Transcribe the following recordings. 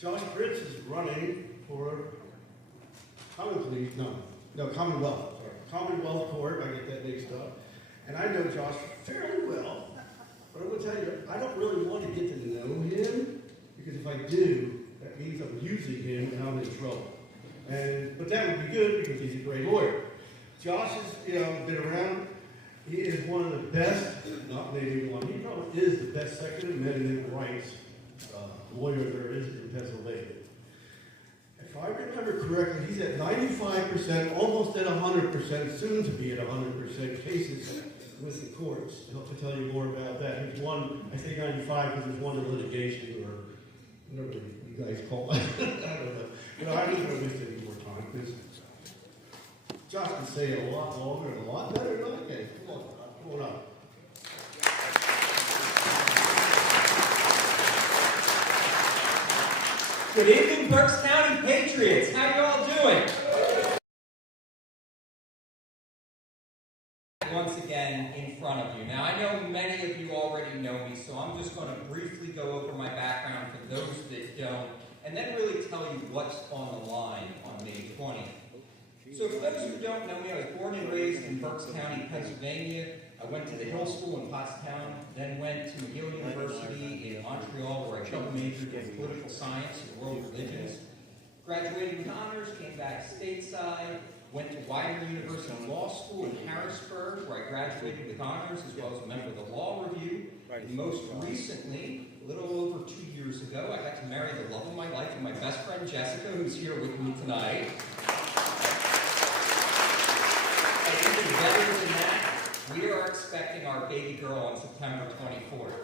Josh Britz is running for Commonwealth. Sorry, Commonwealth Court. I get that mixed up. And I know Josh fairly well, but I will tell you, I don't really want to get to know him because if I do, that means I'm using him and I'm in trouble. But that would be good because he's a great lawyer. Josh has been around. He is one of the best, not maybe one, he probably is the best Second Amendment rights lawyer there is in Pennsylvania. If I remember correctly, he's at 95%, almost at 100%, soon to be at 100% cases with the courts. I'll have to tell you more about that. He's won, I say 95 because he's won in litigation or whatever you guys call it. I don't know. I just don't waste any more time because Josh can say a lot longer and a lot better than I can. Come on up. Good evening, Berks County Patriots. How you all doing? Once again in front of you. Now, I know many of you already know me, so I'm just going to briefly go over my background for those that don't, and then really tell you what's on the line on May 20th. So for those who don't know me, I was born and raised in Berks County, Pennsylvania. I went to the Hill School in Pottstown, then went to McGill University in Montreal, where I double majored in political science and world religions. Graduated with honors, came back stateside, went to Widener University Law School in Harrisburg, where I graduated with honors, as well as a member of the Law Review. And most recently, a little over 2 years ago, I got to marry the love of my life and my best friend Jessica, who's here with me tonight. And even better than that, we are expecting our baby girl on September 24th.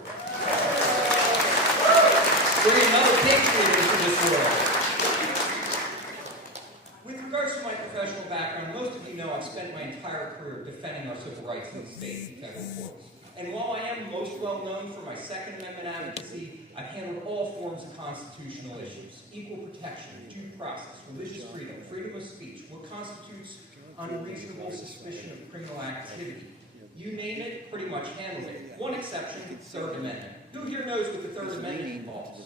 Bring another patriot into this world. With regards to my professional background, most of you know I've spent my entire career defending our civil rights in the state and federal courts. And while I am most well known for my Second Amendment advocacy, I've handled all forms of constitutional issues: equal protection, due process, religious freedom, freedom of speech, what constitutes unreasonable suspicion of criminal activity. You name it, pretty much handled it. One exception, the Third Amendment. Who here knows what the Third Amendment involves?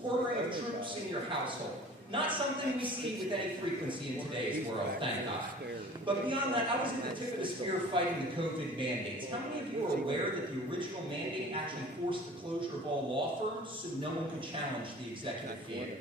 Quartering of troops in your household. Not something we see with any frequency in today's world, thank God. But beyond that, I was at the tip of the spear fighting the COVID mandates. How many of you are aware that the original mandate actually forced the closure of all law firms so no one could challenge the executive fee?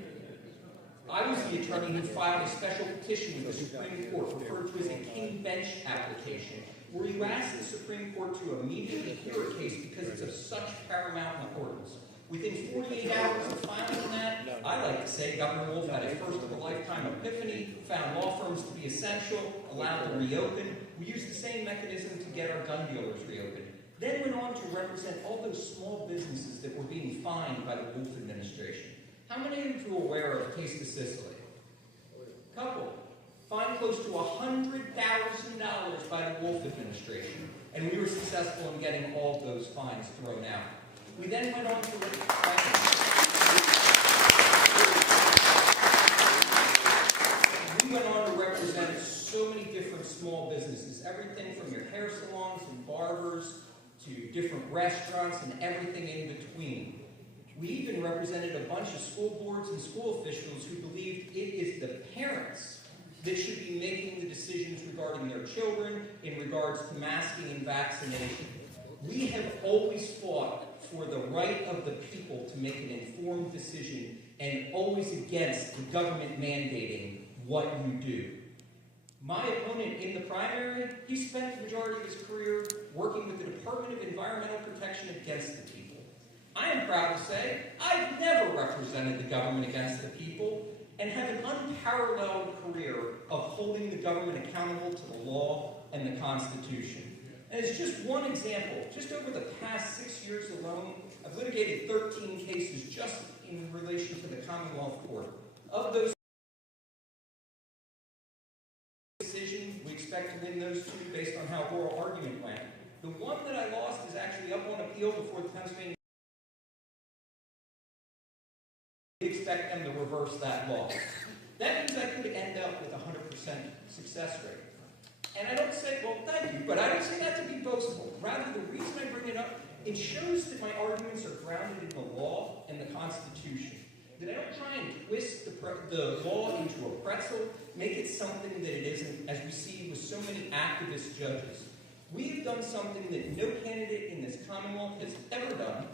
I was the attorney who filed a special petition with the Supreme Court, referred to as a King Bench application, where you ask the Supreme Court to immediately hear a case because it's of such paramount importance. Within 48 hours of filing that, I like to say Governor Wolf had a first-of-a-lifetime epiphany, found law firms to be essential, allowed them to reopen. We used the same mechanism to get our gun dealers reopened. Then went on to represent all those small businesses that were being fined by the Wolf administration. How many of you are aware of the case of Sicily? Couple. Fined close to $100,000 by the Wolf administration. And we were successful in getting all of those fines thrown out. We then went on to represent so many different small businesses, everything from your hair salons and barbers to different restaurants and everything in between. We even represented a bunch of school boards and school officials who believed it is the parents that should be making the decisions regarding their children in regards to masking and vaccination. We have always fought for the right of the people to make an informed decision and always against the government mandating what you do. My opponent in the primary, he spent the majority of his career working with the Department of Environmental Protection against the people. I am proud to say I've never represented the government against the people and have an unparalleled career of holding the government accountable to the law and the Constitution. And as just one example, just over the past 6 years alone, I've litigated 13 cases just in relation to the Commonwealth Court. Of those decisions, we expect to win those two based on how oral argument went. The one that I lost is actually up on appeal before the Pennsylvania. We expect them to reverse that law. That means I could end up with a 100% success rate. And I don't say, well, thank you, but I don't say that to be boastful. Rather, the reason I bring it up, it shows that my arguments are grounded in the law and the Constitution. that I don't try and twist the law into a pretzel, make it something that it isn't, as we see with so many activist judges. We have done something that no candidate in this Commonwealth has ever done.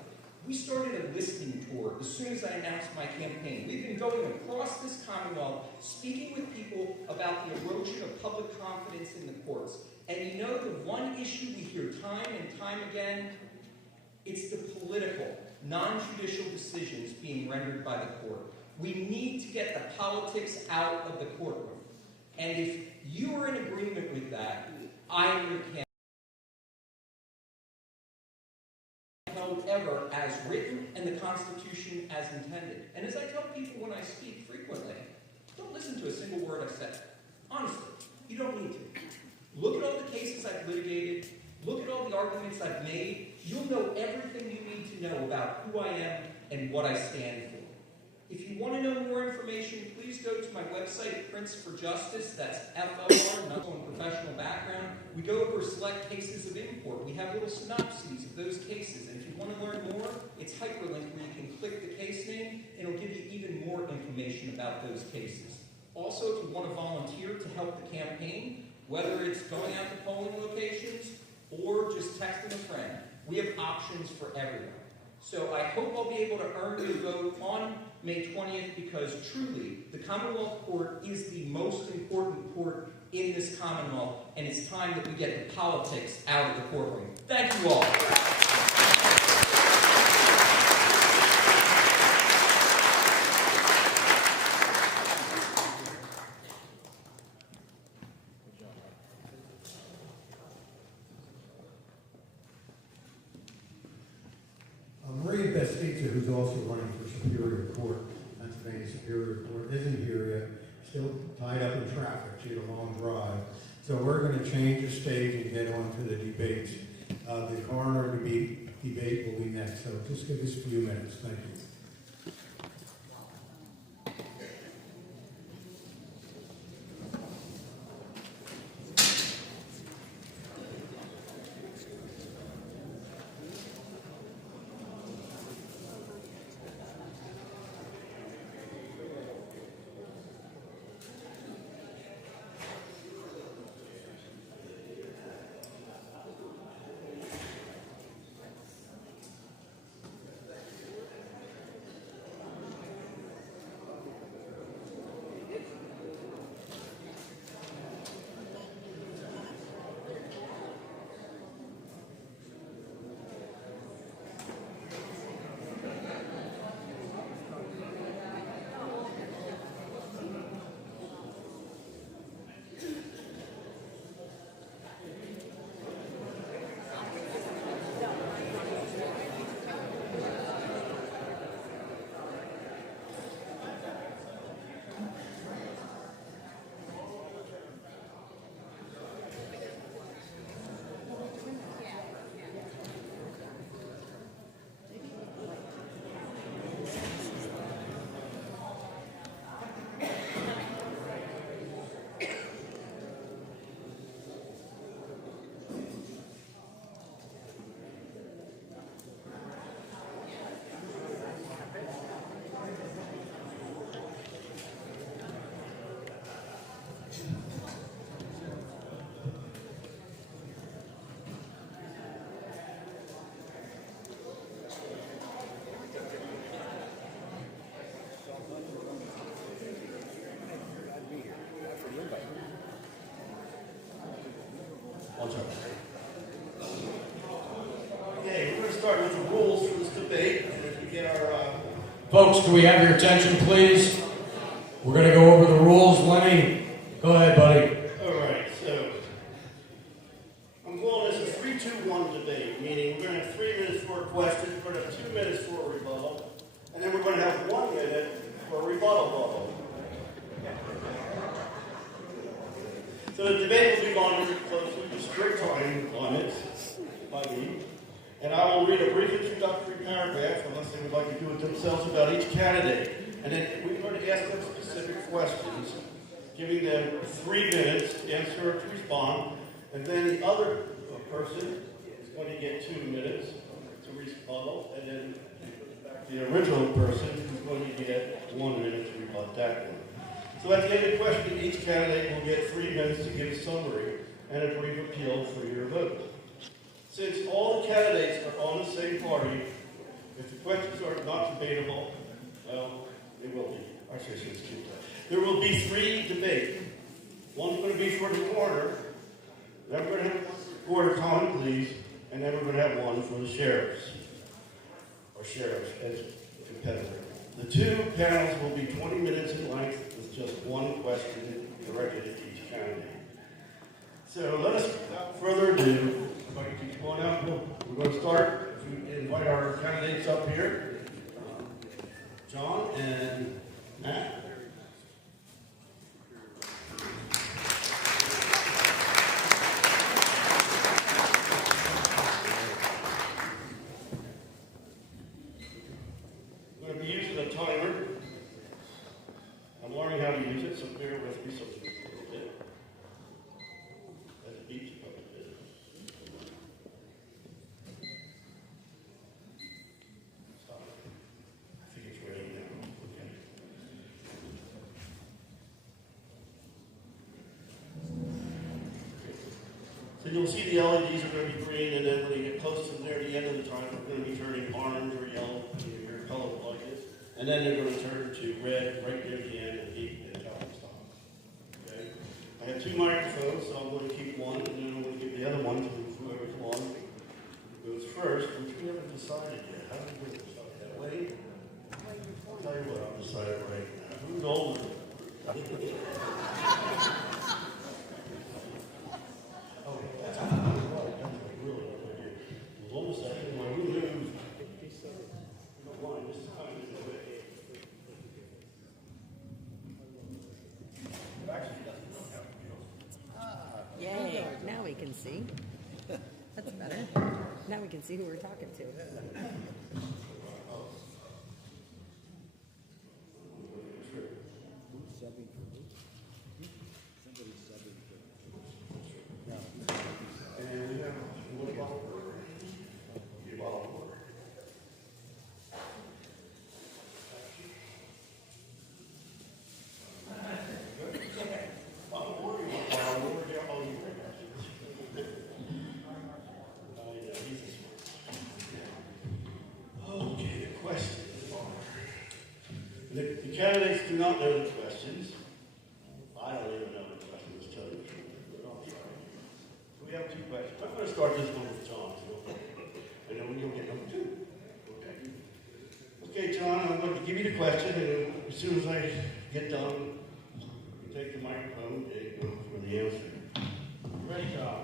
We started a listening tour as soon as I announced my campaign. We've been going across this Commonwealth, speaking with people about the erosion of public confidence in the courts. And you know the one issue we hear time and time again? It's the political, non-judicial decisions being rendered by the court. We need to get the politics out of the courtroom. And if you are in agreement with that, I am your candidate. Ever as written and the Constitution as intended. And as I tell people when I speak frequently, don't listen to a single word I said. Honestly, you don't need to. Look at all the cases I've litigated. Look at all the arguments I've made. You'll know everything you need to know about who I am and what I stand for. If you want to know more information, please go to my website, Prince for Justice. That's FOR, not on professional background. We go over select cases of import. We have little synopses of those cases. And if you want to learn more, it's hyperlinked where you can click the case name, and it'll give you even more information about those cases. Also, if you want to volunteer to help the campaign, whether it's going out to polling locations or just texting a friend, we have options for everyone. So I hope I'll be able to earn your vote on May 20th, because truly, the Commonwealth Court is the most important court in this Commonwealth, and it's time that we get the politics out of the courtroom. Thank you all. Stitzel, who's also running for Superior Court, Pennsylvania Superior Court, isn't here yet, still tied up in traffic. She had a long drive. So we're going to change the stage and get on to the debates. The coroner debate will be next, so just give us a few minutes. Thank you. Okay, we're going to start with the rules for this debate. And if we get our Folks, can we have your attention, please? We're going to go over the rules. Lenny, go ahead, buddy. all right, so I'm calling this a 3-2-1 debate, meaning we're going to have 3 minutes for a question, we're going to have 2 minutes for a rebuttal, and then we're going to have 1 minute for a rebuttal. So the debate will be monitored closely with strict time limits by me. And I will read a brief introductory paragraph, unless they would like to do it themselves, about each candidate. And then we're going to ask them specific questions, giving them 3 minutes to answer or to respond. And then the other person is going to get 2 minutes to rebuttal, and then back the original person is going to get 1 minute to rebut that one. So at the end of the question, each candidate will get 3 minutes to give a summary and a brief appeal for your vote. Since all the candidates are on the same party, if the questions are not debatable, well, they will be. Actually, I should skip that. There will be 3 debates. One's going to be for the coroner, then we're going to have one for common pleas, and then we're going to have one for the sheriffs, or sheriffs as competitor. The 2 panels will be 20 minutes in length with just 1 question directed at each candidate. So let us, without further ado, invite you to come on out. We're going to start. If we invite our candidates up here, John and Matt. I'm going to be using a timer. I'm learning how to use it, so bear with me a little bit. As it beeps up a bit. Stop it. I think it's ready now. Okay. So you'll see the LEDs are going to be green, and then when you get close to near the end of the time, they're going to be turning orange or yellow, your color like this. And then they're going to turn to red right near the end and keep the time stop. Okay? I have 2 microphones, so I'm going to keep one, and then I'm going to give the other one to whoever's on goes first, which we haven't decided yet. How do we decide that way? I'll tell you what, I'll decide it right now. Who's older? Oh, that's right. That's really what I do. Hold a second, while we move. Come on, this is kind of the way. It actually doesn't look how it feels. Yay, now we can see. That's better. Now we can see who we're talking to. And we have a little bottle of water. A bottle of water. Bottle of water, you want bottle of water? Yeah, oh, you drink that. Oh, yeah, he's a smart. Okay, the questions are. The candidates do not know the questions. I don't even know the questions, to tell you the truth. But I'll try. We have 2 questions. I'm going to start this one with John. And then you'll get number 2. Okay. Okay, John, I'm going to give you the question, and as soon as I get done, you take the microphone and go for the answer. You ready, John?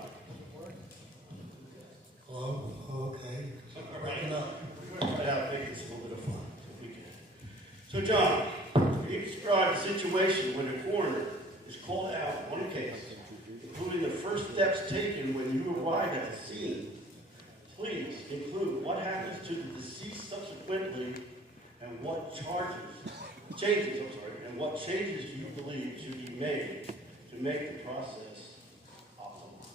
Hello? Okay. All right. We're going to try it out, make it a little bit of fun, if we can. So, John, can you describe the situation when a coroner is called out on a case, including the first steps taken when you arrive at the scene? Please include what happens to the deceased subsequently and what changes you believe should be made to make the process optimal.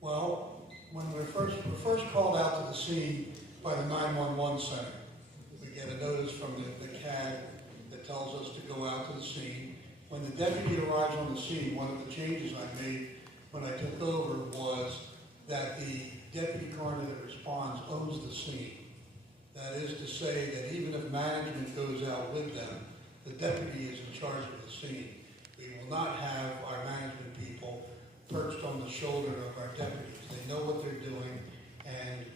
Well, when we're first called out to the scene by the 911 center, we get a notice from the CAD that tells us to go out to the scene. When the deputy arrives on the scene, one of the changes I made when I took over was that the deputy coroner that responds owns the scene. That is to say that even if management goes out with them, the deputy is in charge of the scene. We will not have our management people perched on the shoulder of our deputies. They know what they're doing, and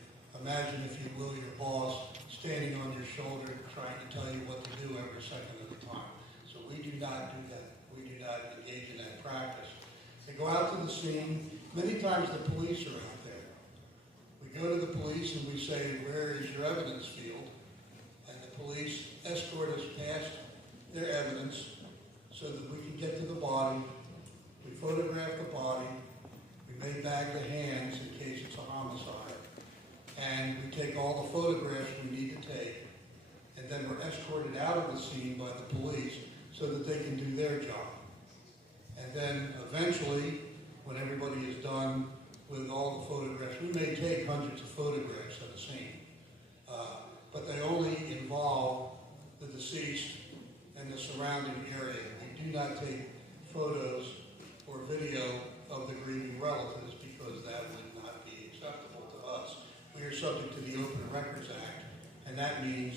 imagine, if you will, your boss standing on your shoulder trying to tell you what to do every second of the time. So we do not do that. We do not engage in that practice. They go out to the scene. Many times the police are out there. We go to the police and we say, where is your evidence field? And the police escort us past their evidence so that we can get to the body. We photograph the body. We may bag the hands in case it's a homicide. And we take all the photographs we need to take. And then we're escorted out of the scene by the police so that they can do their job. And then eventually, when everybody is done with all the photographs. We may take hundreds of photographs of the scene, but they only involve the deceased and the surrounding area. We do not take photos or video of the grieving relatives because that would not be acceptable to us. We are subject to the Open Records Act, and that means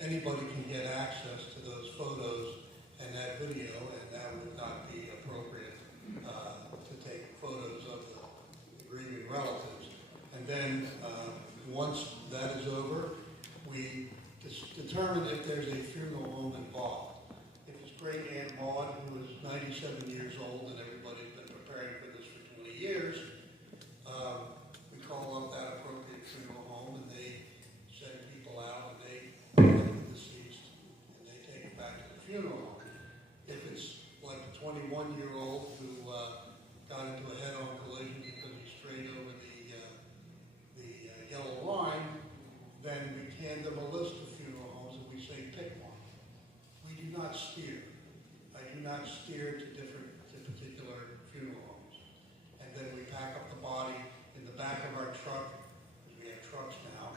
anybody can get access to those photos and that video, and that would not be appropriate to take photos of the grieving relatives. And then once that is over, we determine if there's a funeral home involved. If it's Great Aunt Maud, who is 97 years old, and everybody's been preparing for this for 20 years, we call up that appropriate funeral home, and they send people out, and they pick up the deceased, and they take it back to the funeral home. If it's like a 21-year-old who got into a head-on collision because he strayed over the yellow line, then we hand them a list of funeral homes and we say, pick one. We do not steer. I do not steer to particular funeral homes. And then we pack up the body in the back of our truck, because we have trucks now,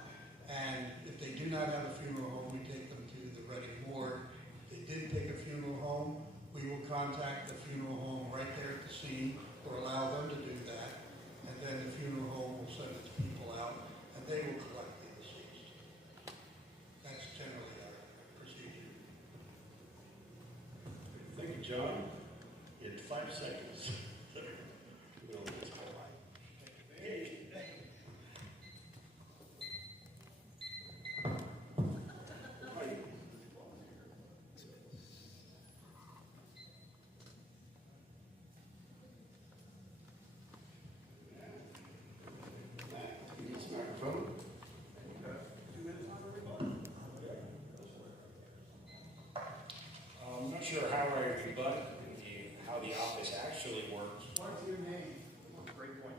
and if they do not have a funeral home, we take them to the Reading Morgue. If they did pick a funeral home, we will contact the funeral home right there at the scene, or allow them to do that, and then the funeral home will send its people out, and they will collect the deceased. That's generally our procedure. Thank you, John. You had 5 seconds. We'll just go right. Hey. I'm not sure how I rebut how the office actually works. What's your name? Great point.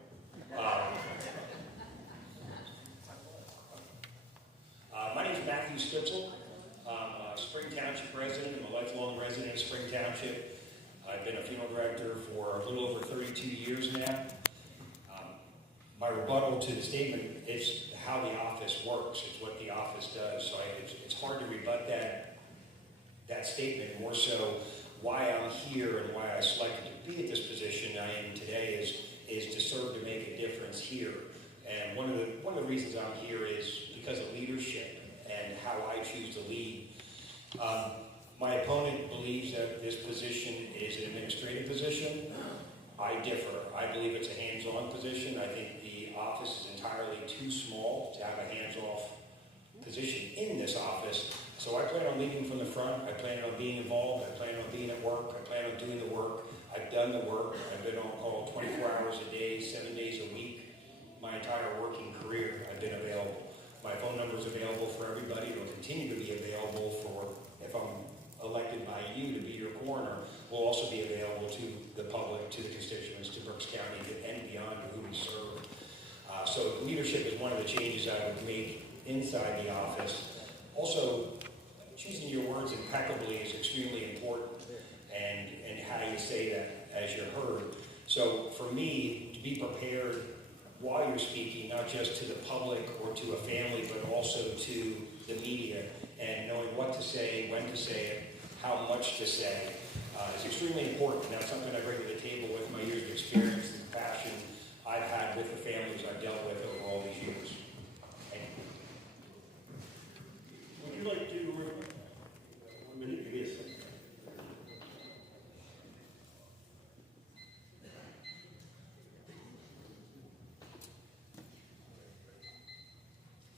My name is Matthew Stitzel. I'm a Spring Township resident. I'm a lifelong resident of Spring Township. I've been a funeral director for a little over 32 years now. My rebuttal to the statement is how the office works. It's what the office does. So it's hard to rebut that statement. More so, why I'm here and why I selected to be at this position I am today is to serve to make a difference here. And one of the reasons I'm here is because of leadership and how I choose to lead. My opponent believes that this position is an administrative position. I differ. I believe it's a hands-on position. I think the office is entirely too small to have a hands-off position in this office. So I plan on leading from the front. I plan on being involved. I plan on being at work. I plan on doing the work. I've done the work. I've been on call 24 hours a day, 7 days a week. My entire working career, I've been available. My phone number is available for everybody. It will continue to be available for, if I'm elected by you to be your coroner, will also be available to the public, to the constituents, to Berks County, and beyond who we serve. So leadership is one of the changes I would make inside the office. Also, choosing your words impeccably is extremely important, and how you say that as you're heard. So for me, to be prepared while you're speaking, not just to the public or to a family, but also to the media, and knowing what to say, when to say it, how much to say, is extremely important. And that's something I bring to the table with my years of experience and passion I've had with the families I've dealt with over all these years. Thank you. Would you like to, 1 minute, give me a second.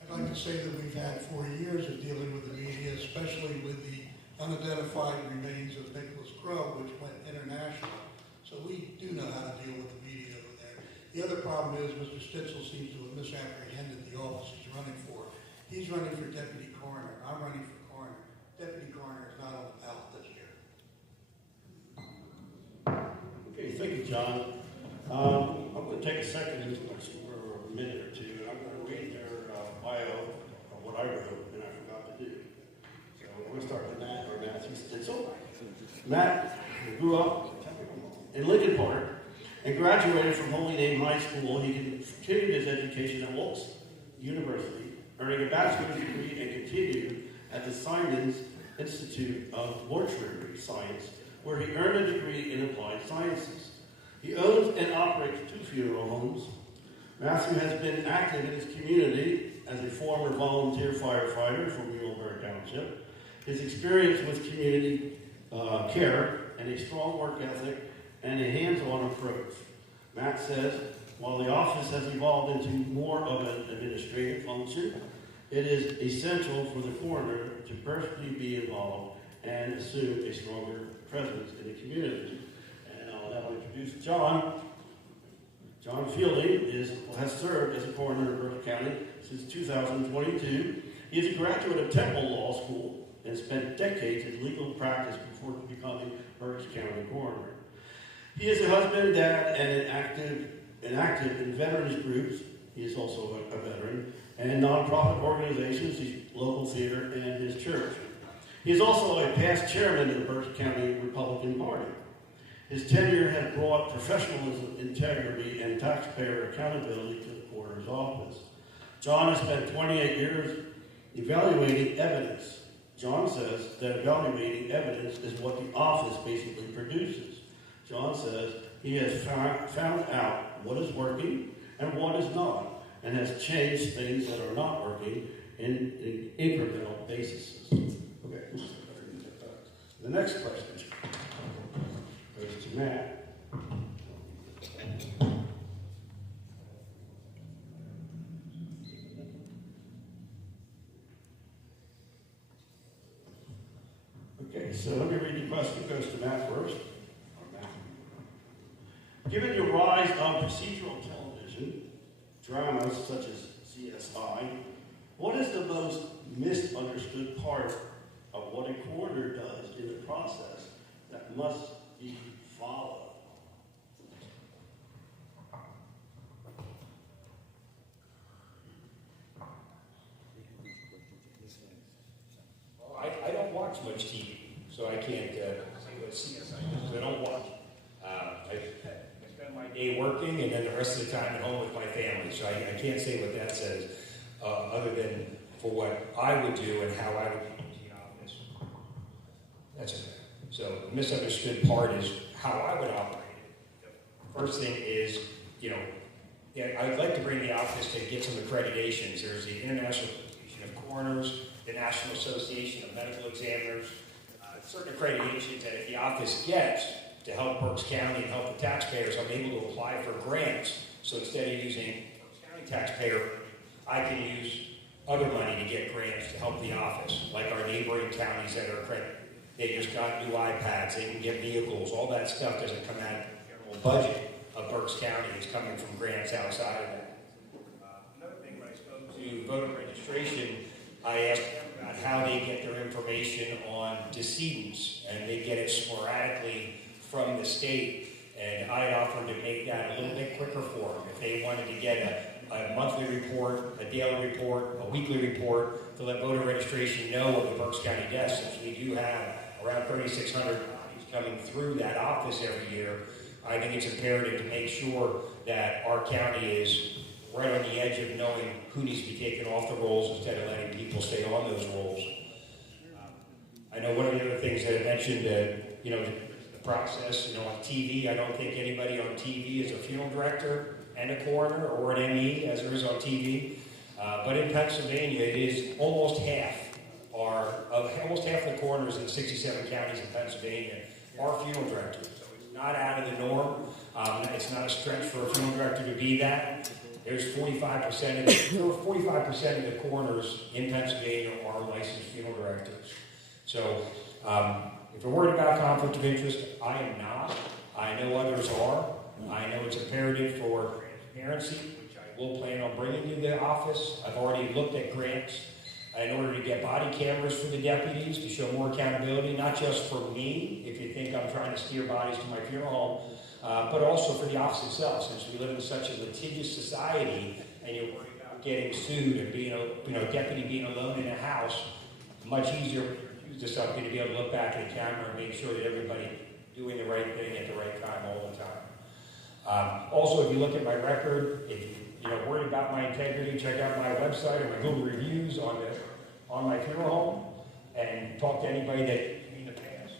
I'd like to say that we've had 4 years of dealing with the media, especially with the unidentified remains of Nicholas Crow, which went international. So we do know how to deal with the media over there. The other problem is Mr. Stitzel seems to have misapprehended the office he's running for. He's running for deputy coroner. I'm running for coroner. Deputy coroner is not on the ballot this year. Okay, thank you, John. I'm going to take a second for a minute or two, and I'm going to read their bio of what I wrote and I forgot to do. So we're going to start with Matthew Stitzel. Matt grew up in Lincoln Park and graduated from Holy Name High School. He continued his education at Wilkes University, earning a bachelor's degree, and continued at the Simons Institute of Mortuary Science, where he earned a degree in applied sciences. He owns and operates 2 funeral homes. Matthew has been active in his community as a former volunteer firefighter for Muhlenberg Township. His experience with community care and a strong work ethic and a hands-on approach. Matt says, while the office has evolved into more of an administrative function, it is essential for the coroner to personally be involved and assume a stronger presence in the community. And I'll now introduce John. John Fielding has served as a coroner in Berks County since 2022. He is a graduate of Temple Law School and spent decades in legal practice before becoming Berks County coroner. He is a husband, dad, and active in veterans groups. He is also a veteran, and nonprofit organizations, his local theater, and his church. He is also a past chairman of the Berks County Republican Party. His tenure has brought professionalism, integrity, and taxpayer accountability to the coroner's office. John has spent 28 years evaluating evidence. John says that evaluating evidence is what the office basically produces. John says he has found out what is working and what is not, and has changed things that are not working in incremental basis. Okay. The next question goes to Matt. Okay, so let me read the question. It goes to Matt first. Given your rise on procedural television, dramas such as CSI, what is the most misunderstood part of what a coroner does in the process that must be followed? Well, I don't watch much TV, so I can't say what CSI is. I don't watch. I spend my day working and then the rest of the time at home with my family, so I can't say what that says, other than for what I would do and how I would use the office. That's it. So the misunderstood part is how I would operate it. The first thing is, I'd like to bring the office to get some accreditations. There's the International Association of Coroners, the National Association of Medical Examiners, certain accreditations that if the office gets to help Berks County and help the taxpayers, I'm able to apply for grants. So instead of using Berks County taxpayer, I can use other money to get grants to help the office, like our neighboring counties that are accredited. They just got new iPads, they can get vehicles, all that stuff doesn't come out of the general budget of Berks County. It's coming from grants outside of that. Another thing, when I spoke to voter registration, I asked them about how they get their information on decedents, and they get it sporadically from the state, and I offered to make that a little bit quicker for them. If they wanted to get a monthly report, a daily report, a weekly report, to let voter registration know of the Berks County deaths, since we do have around 3,600 bodies coming through that office every year, I think it's imperative to make sure that our county is right on the edge of knowing who needs to be taken off the rolls instead of letting people stay on those rolls. I know one of the other things that I mentioned, the process, on TV, I don't think anybody on TV is a funeral director and a coroner or an ME as there is on TV. But in Pennsylvania, it is almost half the coroners in 67 counties in Pennsylvania are funeral directors. So it's not out of the norm. It's not a stretch for a funeral director to be that. There's 45% of the coroners in Pennsylvania are licensed funeral directors. So if you're worried about conflict of interest, I am not. I know others are. I know it's imperative for transparency, which I will plan on bringing to the office. I've already looked at grants in order to get body cameras for the deputies to show more accountability, not just for me, if you think I'm trying to steer bodies to my funeral home, but also for the office itself, since we live in such a litigious society and you're worried about getting sued and being a deputy being alone in a house. Much easier to something to be able to look back at the camera and make sure that everybody's doing the right thing at the right time all the Also, if you look at my record, if you're worried about my integrity, check out my website and my Google reviews on my funeral home, and talk to anybody that in the past.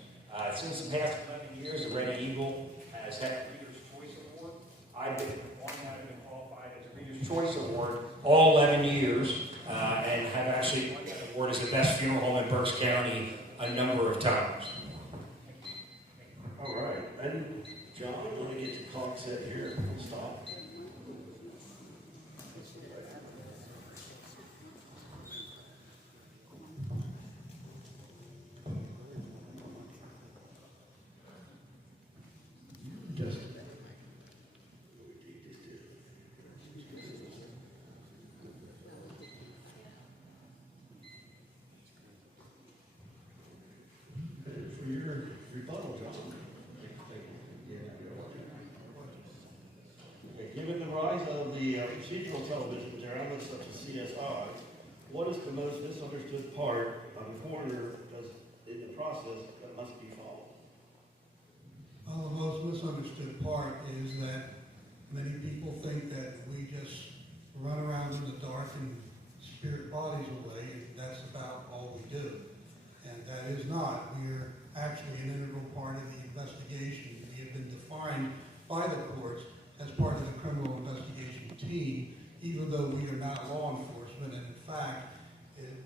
Since the past 11 years, the Red Eagle has had a Reader's Choice Award. I've been qualified as a Reader's Choice Award all 11 years, and have actually won that award as the best funeral home in Berks County a number of times. All right, and John, I want to get your clock set here. Stop. Just. For your rebuttal, John. Okay, given the rise of the procedural television dramas such as CSI, what is the most misunderstood part of the coroner does in the process that must be followed? Well, the most misunderstood part is that many people think that we just run around in the dark and spirit bodies away, and that's about all we do. And that is not. We are actually an integral part of the investigation. We have been defined by the courts as part of the criminal investigation team, even though we are not law enforcement. And in fact,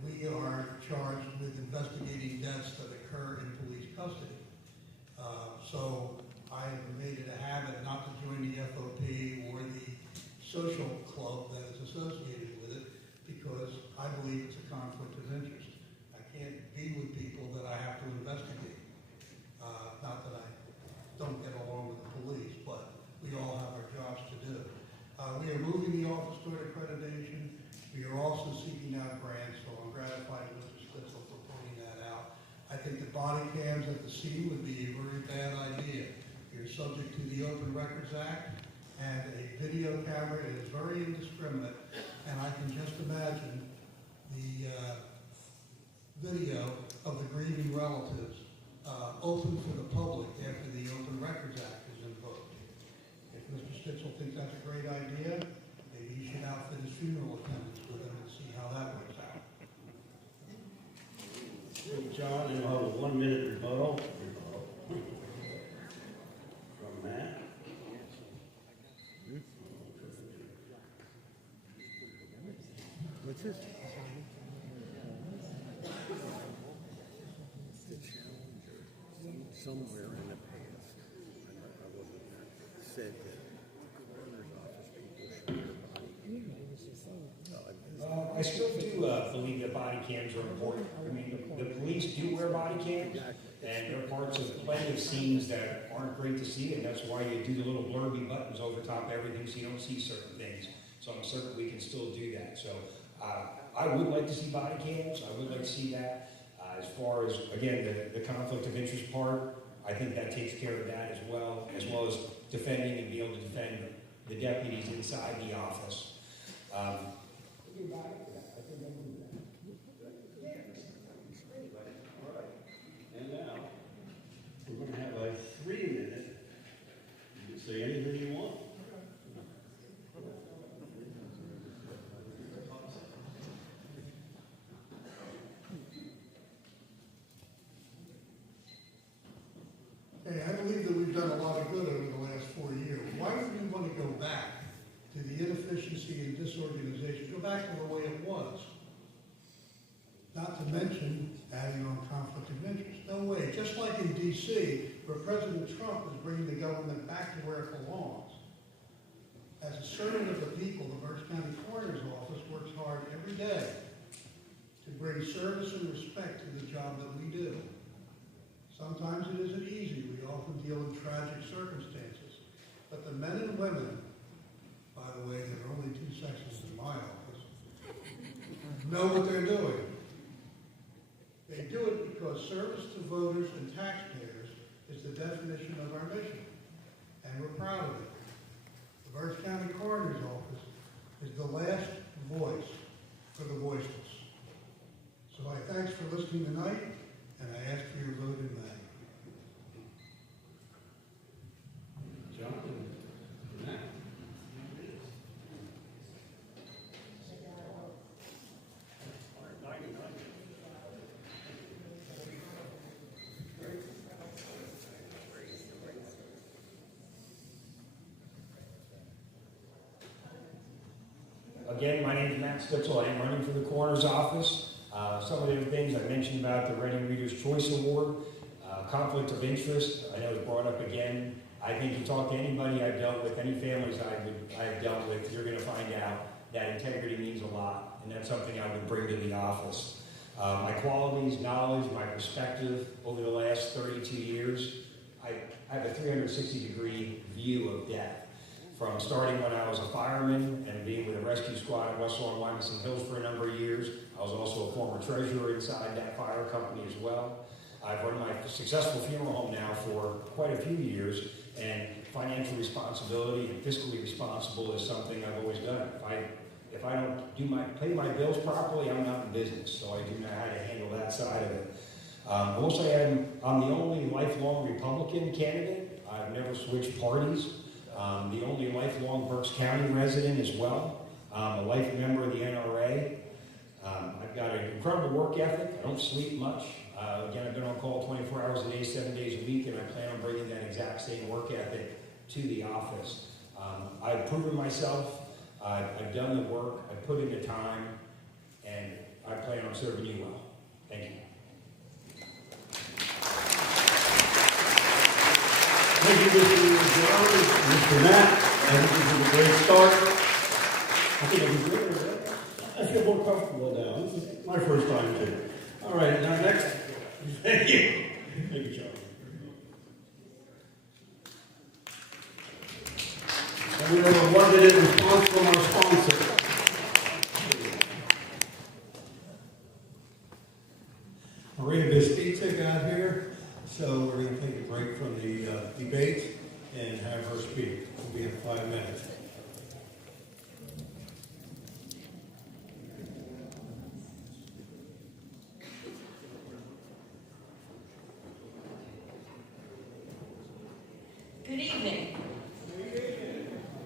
we are charged with investigating deaths that occur in police custody. So I have made it a habit not to join the FOP or the social club that is associated with it, because I believe it's a conflict of interest. I can't be with people that I have to investigate. Not that I don't get along with the police, but we all have our jobs to do. We are moving the office toward accreditation. We are also seeking out grants, so I'm gratified with Mr. Stitzel for pointing that out. I think the body cams at the scene would be a very bad idea. You're subject to the Open Records Act, and a video camera is very indiscriminate, and I can just imagine the video of the grieving relatives open for the public after the Open Records Act is invoked. If Mr. Stitzel thinks that's a great idea, maybe he should outfit his funeral attendants with him and see how that works out. John, and I'll have a 1 minute rebuttal. From Matt. What's this? Somewhere in the past, I wasn't there, said that the coroner's office people should wear body I still do believe that body cams are important. I mean, the police do wear body cams, and there are parts of plenty of scenes that aren't great to see, and that's why you do the little blurby buttons over top of everything so you don't see certain things. So I'm certain we can still do that. So I would like to see body cams. I would like to see that. As far as, again, the conflict of interest part, I think that takes care of that as well as defending and being able to defend the deputies inside the office. We'll get back to that. I think I can do that. All right. And now, we're going to have a 3 minute. You can say anything you want. Hey, I believe that we've done a lot of good over the last 4 years. Why would we want to go back to the inefficiency and disorganization? Go back to the way it was. Not to mention adding on conflict of interest. No way. Just like in D.C., where President Trump is bringing the government back to where it belongs. As a servant of the people, the Berks County Coroner's Office works hard every day to bring service and respect to the job that we do. Sometimes it isn't easy. We often deal in tragic circumstances. But the men and women, by the way, there are only 2 sections in my office, know what they're doing. They do it because service to voters and taxpayers is the definition of our mission. And we're proud of it. The Berks County Coroner's Office is the last voice for the voiceless. So I thanks for listening tonight, and I ask for your vote in May. John, Again, my name is Matt Stitzel. I am running for the coroner's office. Some of the things I mentioned about the Reading Reader's Choice Award, conflict of interest, I know it was brought up again. I think you talk to anybody I've dealt with, any families I've dealt with, you're going to find out that integrity means a lot, and that's something I would bring to the office. My qualities, knowledge, my perspective over the last 32 years, I have a 360-degree view of death. From starting when I was a fireman and being with a rescue squad at Russell and Wyomissing Hills for a number of years. I was also a former treasurer inside that fire company as well. I've run my successful funeral home now for quite a few years, and financial responsibility and fiscally responsible is something I've always done. If I don't pay my bills properly, I'm not in business, so I do know how to handle that side of it. I will say I'm the only lifelong Republican candidate. I've never switched parties. The only lifelong Berks County resident as well. A life member of the NRA. I've got an incredible work ethic. I don't sleep much. Again, I've been on call 24 hours a day, 7 days a week, and I plan on bringing that exact same work ethic to the office. I've proven myself. I've done the work. I've put in the time, and I plan on serving you well. Thank you. Thank you, Mr. Jones, Mr. Matt. I think this is a great start. I think it'll be great. I feel more comfortable now. This is my first time too. All right, now next. Thank you. Thank you, Charlie. And we have a one-minute response from our sponsor. Maria Vestita got here, so we're going to take a break from the debate and have her speak. We'll be in 5 minutes. Good evening.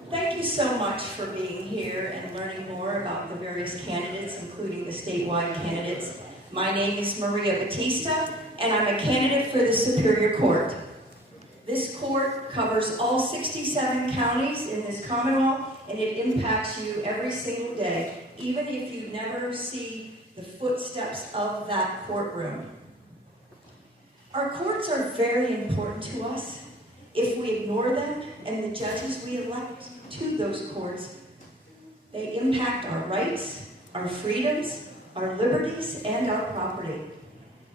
Thank you so much for being here and learning more about the various candidates, including the statewide candidates. My name is Maria Batista, and I'm a candidate for the Superior Court. This court covers all 67 counties in this Commonwealth, and it impacts you every single day, even if you never see the footsteps of that courtroom. Our courts are very important to us. If we ignore them and the judges we elect to those courts, they impact our rights, our freedoms, our liberties, and our property.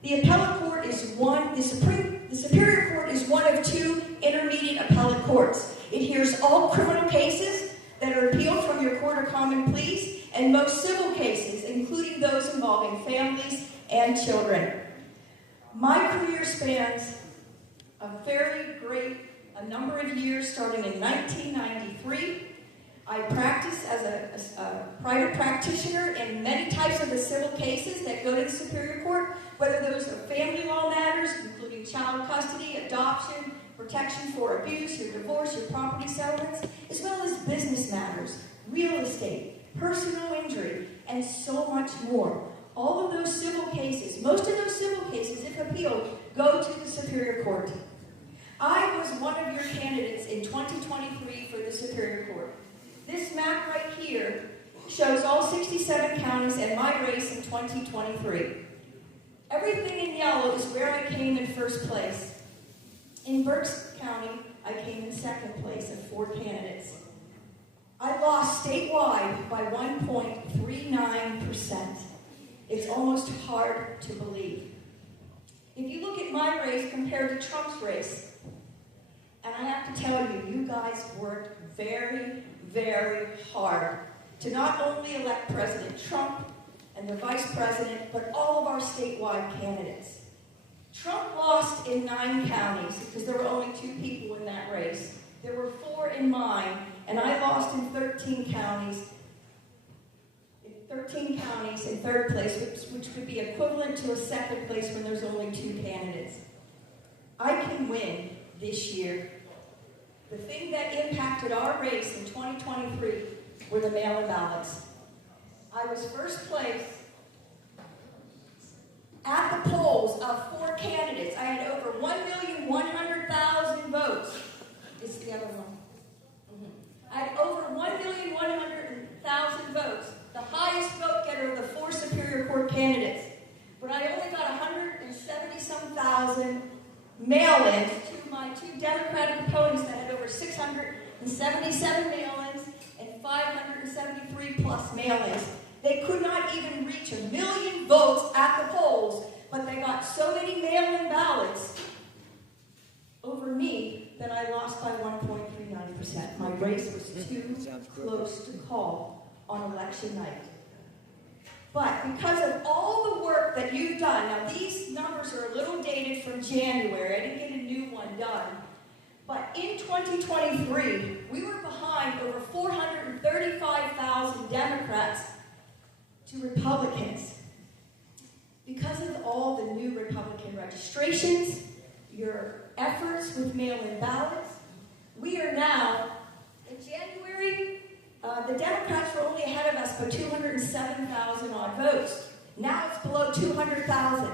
The appellate court is the Superior Court is one of two intermediate appellate courts. It hears all criminal cases that are appealed from your court of common pleas and most civil cases, including those involving families and children. My career spans a number of years, starting in 1993. I practiced as a private practitioner in many types of the civil cases that go to the Superior Court, whether those are family law matters, including child custody, adoption, protection for abuse, your divorce, your property settlements, as well as business matters, real estate, personal injury, and so much more. All of those civil cases, most of those civil cases, if appealed, go to the Superior Court. I was one of your candidates in 2023 for the Superior Court. This map right here shows all 67 counties and my race in 2023. Everything in yellow is where I came in first place. In Berks County, I came in second place of 4 candidates. I lost statewide by 1.39%. It's almost hard to believe. If you look at my race compared to Trump's race, and I have to tell you, you guys worked very, very hard to not only elect President Trump and the Vice President, but all of our statewide candidates. Trump lost in 9 counties because there were only 2 people in that race. There were 4 in mine, and I lost in 13 counties. In third place, which would be equivalent to a second place when there's only 2 candidates. I can win this year. The thing that impacted our race in 2023 were the mail-in ballots. I was first place at the polls of 4 candidates. I had over 1,100,000 votes. This is the other one. I had over 1,100,000 votes. mail-ins to my two Democratic opponents that had over 677 mail-ins and 573 plus mail-ins. They could not even reach 1 million votes at the polls, but they got so many mail-in ballots over me that I lost by 1.39%. My race was too close to call on election night. But because of all the work that you've done, now these numbers are a little dated from January. I didn't get a new one done. But in 2023, we were behind over 435,000 Democrats to Republicans. Because of all the new Republican registrations, your efforts with mail-in ballots, we are now, in January, the Democrats were only ahead of us by 207,000 odd votes. Now it's below 200,000.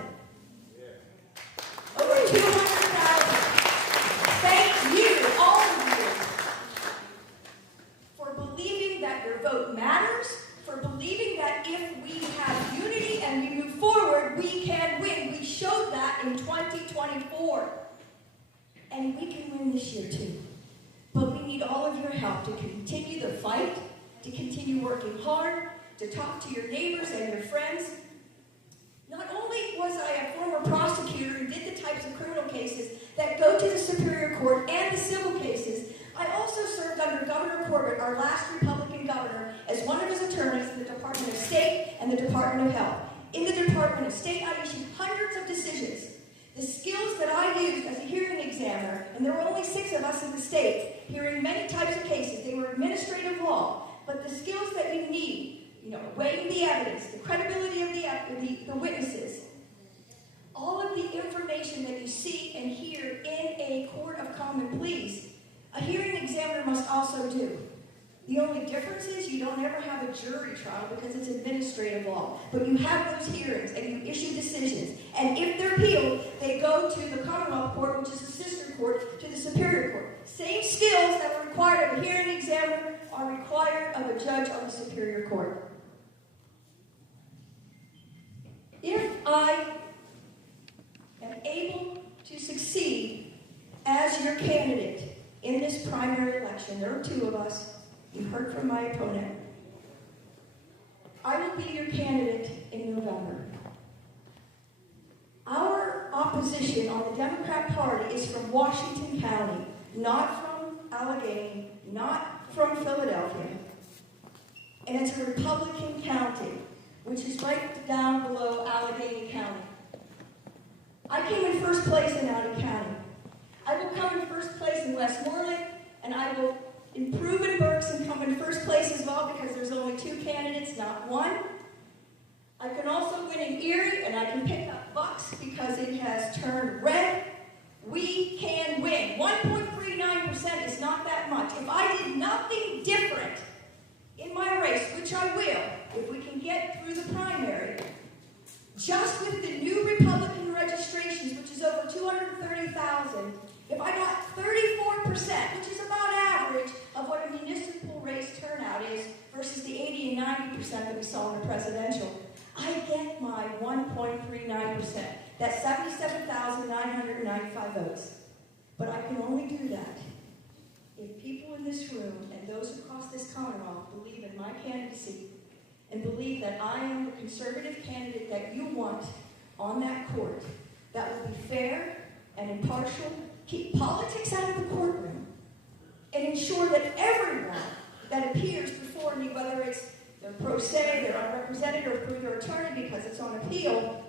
Over 200,000. Thank you, all of you, for believing that your vote matters, for believing that if we have unity and we move forward, we can win. We showed that in 2024. And we can win this year too. But we need all of your help to continue the fight, to continue working hard, to talk to your neighbors and your friends. Not only was I a former prosecutor and did the types of criminal cases that go to the Superior Court and the civil cases, I also served under Governor Corbett, our last Republican governor, as one of his attorneys in the Department of State and the Department of Health. In the Department of State, I issued hundreds of decisions. The skills that I used as a hearing examiner, and there were only 6 of us in the state, hearing many types of cases, they were administrative law, but the skills that you need, weighing the evidence, the credibility of the witnesses, all of the information that you see and hear in a court of common pleas, a hearing examiner must also do. The only difference is you don't ever have a jury trial because it's administrative law. But you have those hearings and you issue decisions. And if they're appealed, they go to the Commonwealth Court, which is a sister court, to the Superior Court. Same skills that were required of a hearing examiner are required of a judge on the Superior Court. If I am able to succeed as your candidate in this primary election, there are 2 of us. You heard from my opponent. I will be your candidate in November. Our opposition on the Democrat Party is from Washington County, not from Allegheny, not from Philadelphia. And it's a Republican county, which is right down below Allegheny County. I came in first place in Allegheny County. I will come in first place in Westmoreland, and I will improve in Berks and come in first place as well because there's only 2 candidates, not 1. I can also win in Erie, and I can pick up Bucks because it has turned red. We can win. 1.39% is not that much. If I did nothing different in my race, which I will, if we can get through the primary, just with the new Republican registrations, which is over 230,000, if I got 34%, which is about average of what a municipal race turnout is versus the 80 and 90% that we saw in the presidential, I get my 1.39%. That's 77,995 votes. But I can only do that if people in this room and those across this Commonwealth believe in my candidacy and believe that I am the conservative candidate that you want on that court, that will be fair and impartial, keep politics out of the courtroom, and ensure that everyone that appears before me, whether it's they're pro se, they're unrepresented, or through their attorney because it's on appeal,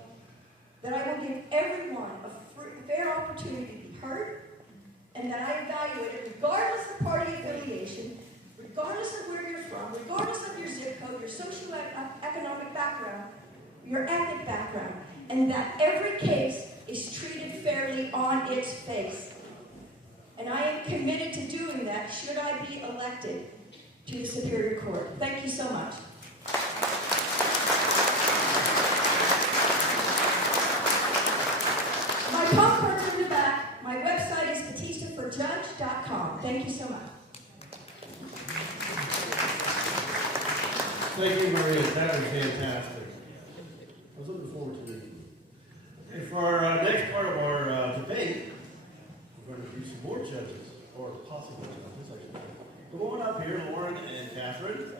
that I will give everyone a fair opportunity to be heard, and that I evaluate it regardless of party affiliation, regardless of where you're from, regardless of your zip code, your socioeconomic background, your ethnic background, and that every case is treated fairly on its face. And I am committed to doing that should I be elected to the Superior Court. Thank you so much. My call cards in the back. My website is batistaforjudge.com. Thank you so much. Thank you, Maria. That was fantastic. I was looking forward to it. And for our next part of our debate, judges, or possible judges, I should say. Come on up here, Lauren and Kathryn.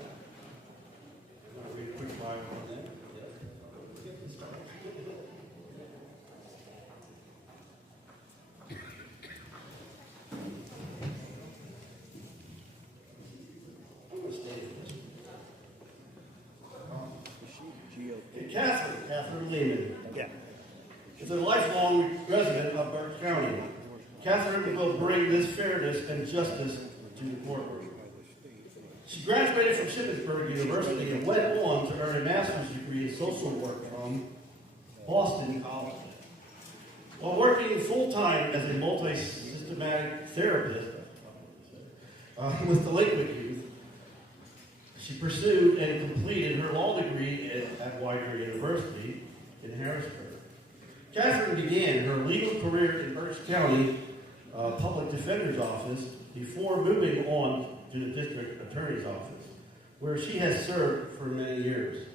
I'm going to read a quick bio on them. Get this started. I'm going to stay in this. Kathryn Lehman. Yeah. Is a lifelong resident of Berks County. Kathryn will bring this fairness and justice to the courtroom. She graduated from Shippensburg University and went on to earn a master's degree in social work from Boston College. While working full-time as a multi-systematic therapist with delinquent youth, she pursued and completed her law degree at Widener University in Harrisburg. Kathryn began her legal career in Berks County Public Defender's Office before moving on to the District Attorney's Office, where she has served for many years.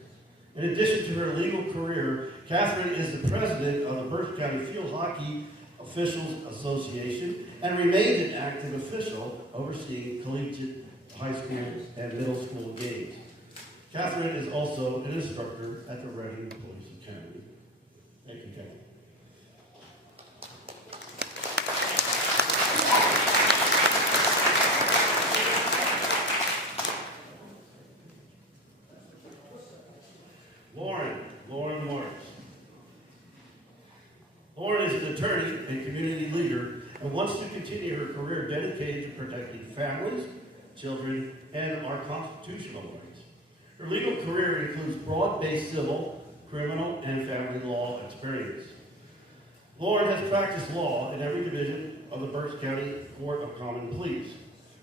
In addition to her legal career, Kathryn is the president of the Berks County Field Hockey Officials Association and remains an active official overseeing collegiate, high school, and middle school games. Kathryn is also an instructor at the Reading Police Academy. Thank you, Kathryn. Lauren Marks. Lauren is an attorney and community leader and wants to continue her career dedicated to protecting families, children, and our constitutional rights. Her legal career includes broad-based civil, criminal, and family law experience. Lauren has practiced law in every division of the Berks County Court of Common Pleas.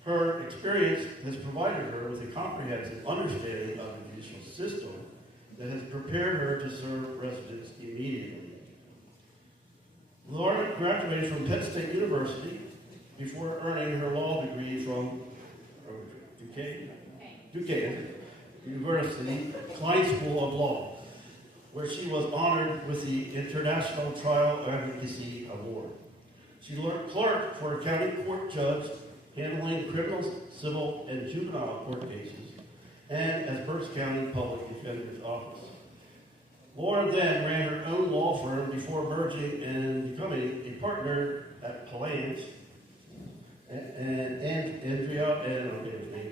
Her experience has provided her with a comprehensive understanding of the judicial system that has prepared her to serve residents immediately. Lauren graduated from Penn State University before earning her law degree from Duquesne University Klein School of Law, where she was honored with the International Trial Advocacy Award. She clerked for a county court judge handling criminal, civil, and juvenile court cases, and as Berks County Public Defender's Office. Lauren then ran her own law firm before merging and becoming a partner at Palance and Andrea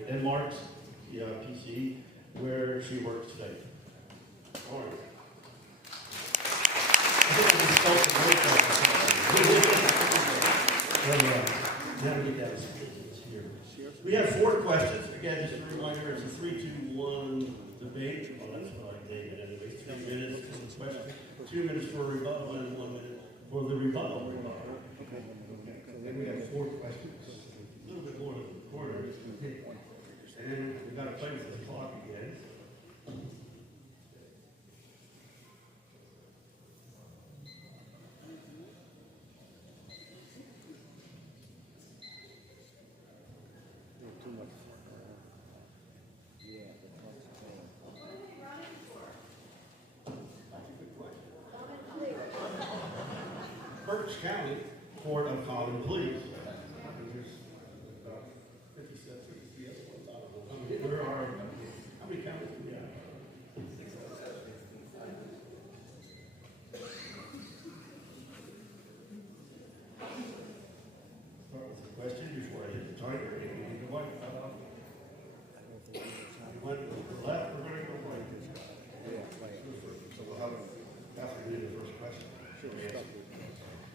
and Mark's PC, where she works today. Lauren. Now we get down to some business here. We have 4 questions. Again, just a reminder, it's a 3-2-1 debate. Well, that's what I named it anyway. 3 minutes for the question, 2 minutes for rebuttal, and 1 minute for the rebuttal. Okay. So then we have 4 questions. A little bit more than the corner. And we've got to play with the clock again. Berks County Court of Common Pleas. There's about 57, 60, there are, how many counties do we have? Start with the question before I hit the timer. You go right. You went to the left, we're going to go right. So we'll have Kathryn do the first question.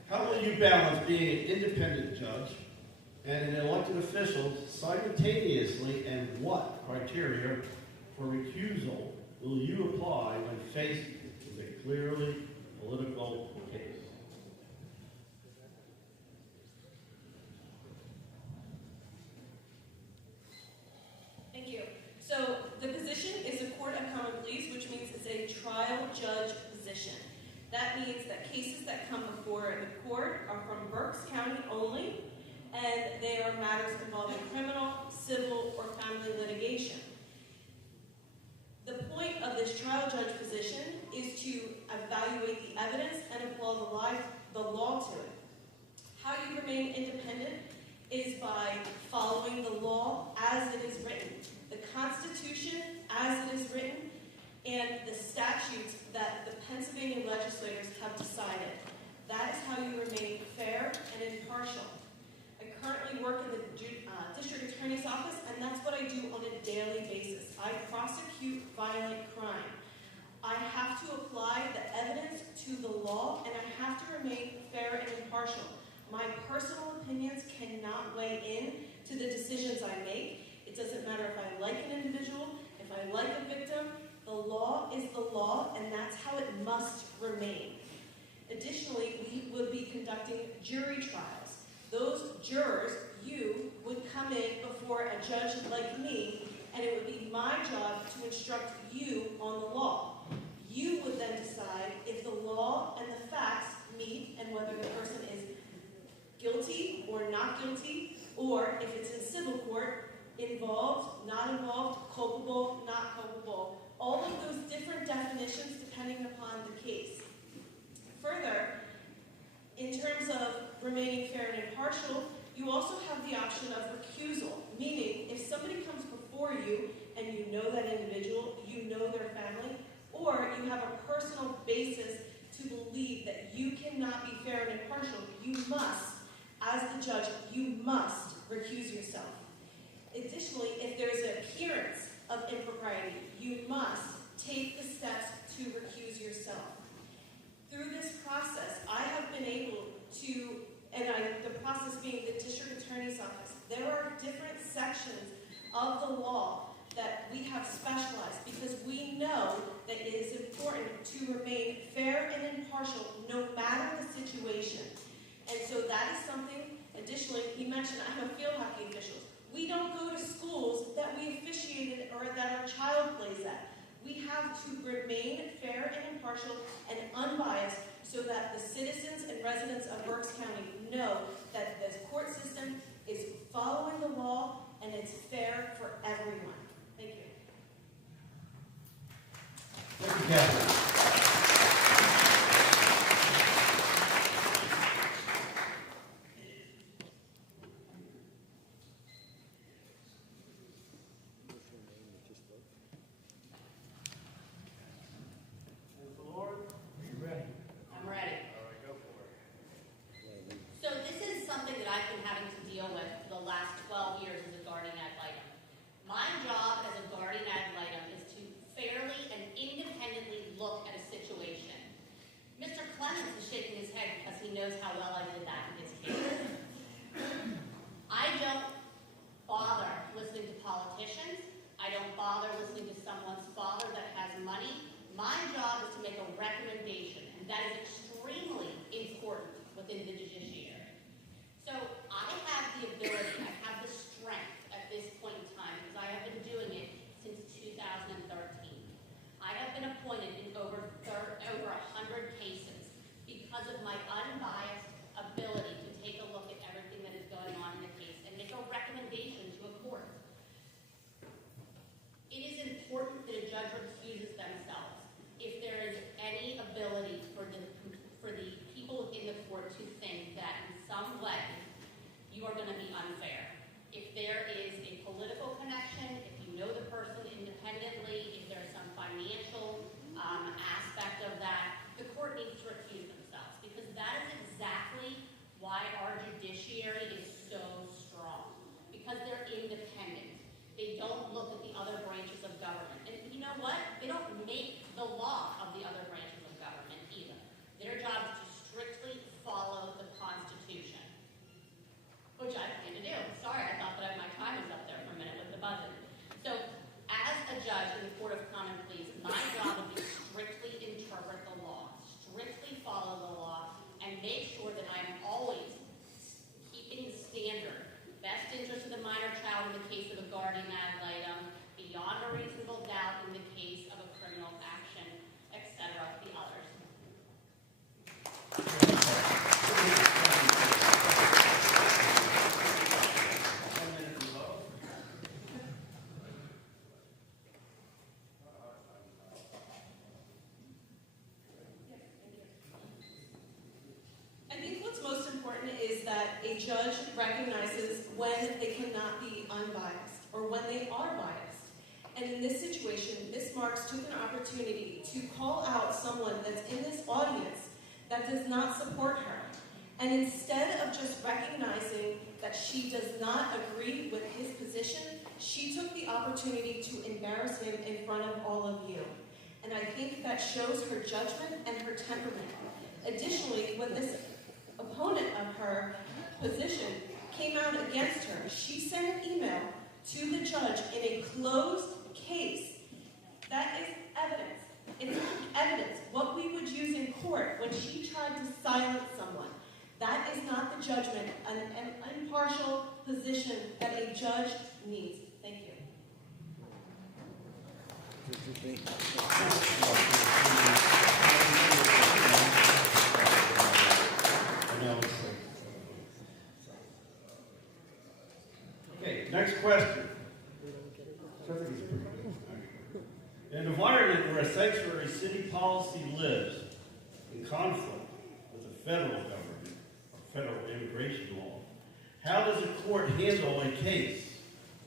How will you balance being an independent judge and an elected official simultaneously, and what criteria for recusal will you apply when faced with a clearly political case? Thank you. So the position is a court of common pleas, which means it's a trial judge position. That means that cases that come before the court are from Berks County only, and they are matters involving criminal, civil, or family litigation. The point of this trial judge position is to evaluate the evidence and apply the law to it. How you remain independent is by following the law as it is written, the Constitution as it is written, and the statutes that the Pennsylvania legislators have decided. That is how you remain fair and impartial. I currently work in the district attorney's office, and that's what I do on a daily basis. I prosecute violent crime. I have to apply the evidence to the law, and I have to remain fair and impartial. My personal opinions cannot weigh in to the decisions I make. It doesn't matter if I like an individual, if I like a victim. The law is the law, and that's how it must remain. Additionally, we would be conducting jury trials. Those jurors, you, would come in before a judge like me, and it would be my job to instruct you on the law. You would then decide if the law and the facts meet and whether the person is guilty or not guilty, or if it's in civil court, involved, not involved, culpable, not culpable. All of those different definitions depending upon the case. Further, in terms of remaining fair and impartial, you also have the option of recusal, meaning if somebody comes before you and you know that individual, you know their family, or you have a personal basis to believe that you cannot be fair and impartial, you must, as the judge, you must recuse yourself. Additionally, if there is an appearance of impropriety, you must take the steps to recuse yourself. Through this process, I have been able to, the process being the district attorney's office, there are different sections of the law that we have specialized because we know that it is important to remain fair and impartial no matter the situation. And so that is something, additionally, he mentioned I'm a field hockey official. We don't go to schools that we officiated or that our child plays at. We have to remain fair and impartial and unbiased so that the citizens and residents of Berks County know that the court system is following the law and it's fair for everyone. Thank you. Thank you, Kathryn. I'm ready. All right, go for it. So this is something that I've been having to deal with for the last 12 years as a guardian ad litem. My job as a guardian ad litem is to fairly and independently look at a situation. Mr. Clemens is shaking his head because he knows how well I did that in his case. I don't bother listening to politicians. I don't bother listening to someone's father that has money. My job is to make a recommendation, and that is extremely important within the judiciary. So I have the ability, I have the strength at this point in time, because I have been doing it since 2013. I have been appointed in over 100 cases because of my unbiased ability to take a look at everything that is going on in the case and make a recommendation to a court. It is important that a judge recuses themselves if there is any ability for the people in the court to think that in some way you are going to be unfair. If there is a political connection, if you know the person independently, if there's some financial aspect of that, the court needs to recuse themselves because that is exactly why our judiciary is so strong, because they're independent. They don't look at the other branches of government. And you know what? They don't make the law of the other branches of government either. Their job is to strictly follow the Constitution, which I plan to do. Sorry, I thought that my time was up there for a minute with the buzzing. So, as a judge in the Court of Common Pleas, my job would be to strictly interpret the law, strictly follow the law, and make sure that I am always keeping the standard, best interest of the minor child in the case of a guardian ad litem, beyond a reasonable doubt in the case of a criminal action, etc., the others. I think what's most important is that a judge recognizes or when they are biased. And in this situation, Ms. Marks took an opportunity to call out someone that's in this audience that does not support her. And instead of just recognizing that she does not agree with his position, she took the opportunity to embarrass him in front of all of you. And I think that shows her judgment and her temperament. Additionally, when this opponent of her position came out against her, she sent an email to the judge in a closed case. That is evidence. It's evidence, what we would use in court when she tried to silence someone. That is not the judgment, an impartial position that a judge needs. Thank you. Okay, next question. In an environment where a sanctuary city policy lives in conflict with the federal government or federal immigration law, how does a court handle a case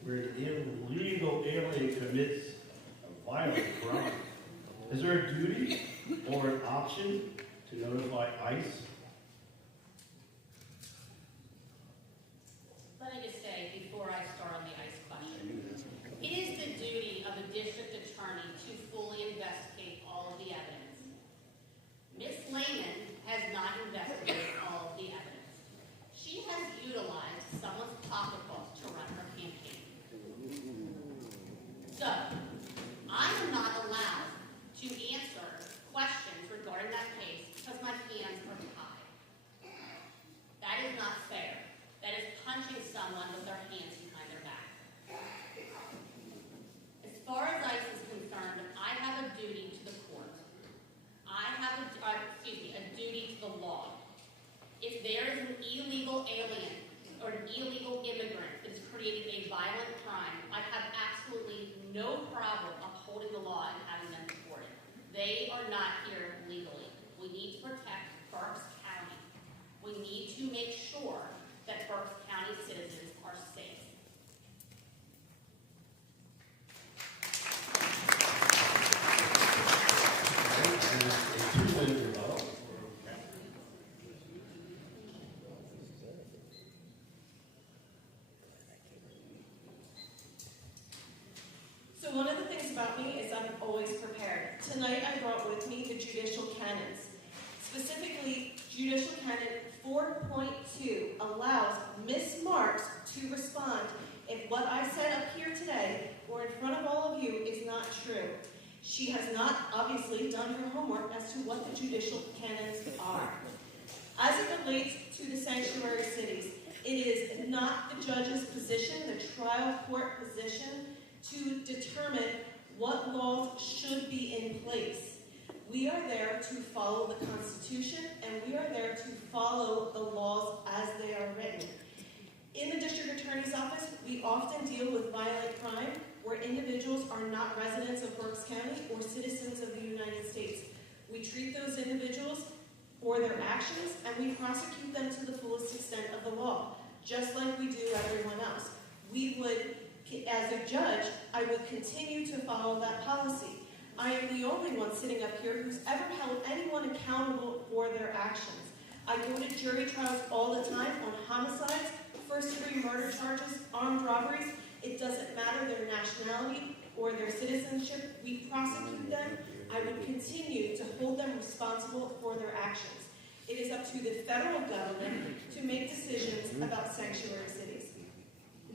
where an illegal alien commits a violent crime? Is there a duty or an option to notify ICE? Let me just say, before I start on the ICE question, it is the duty of the district attorney to fully investigate all of the evidence. Ms. Lehman has not investigated all of the evidence. She has utilized someone's pocketbook to run her campaign. So, I am not allowed to answer questions regarding that case because my hands are tied. That is not fair. That is punching someone with their hands behind their back. As far as ICE is concerned, I have a duty to the court. I have a duty to the law. If there is an illegal alien or an illegal immigrant that's creating a violent crime, I have absolutely no problem upholding the law and having them deported. They are not here legally. We need to protect Berks County. We need to make sure that Berks County citizens are safe. So one of the things about me is I'm always prepared. Tonight I brought with me the judicial canons. Specifically, judicial canon 4.2 allows Ms. Marks to respond if what I said up here today or in front of all of you is not true. She has not obviously done her homework as to what the judicial canons are. As it relates to the sanctuary cities, it is not the judge's position, the trial court position, to determine what laws should be in place. We are there to follow the Constitution, and we are there to follow the laws as they are written. In the District Attorney's Office, we often deal with violent crime where individuals are not residents of Berks County or citizens of the United States. We treat those individuals for their actions, and we prosecute them to the fullest extent of the law, just like we do everyone else. We would, as a judge, I would continue to follow that policy. I am the only one sitting up here who's ever held anyone accountable for their actions. I go to jury trials all the time on homicides, first-degree murder charges, armed robberies. It doesn't matter their nationality or their citizenship. We prosecute them. I would continue to hold them responsible for their actions. It is up to the federal government to make decisions about sanctuary cities,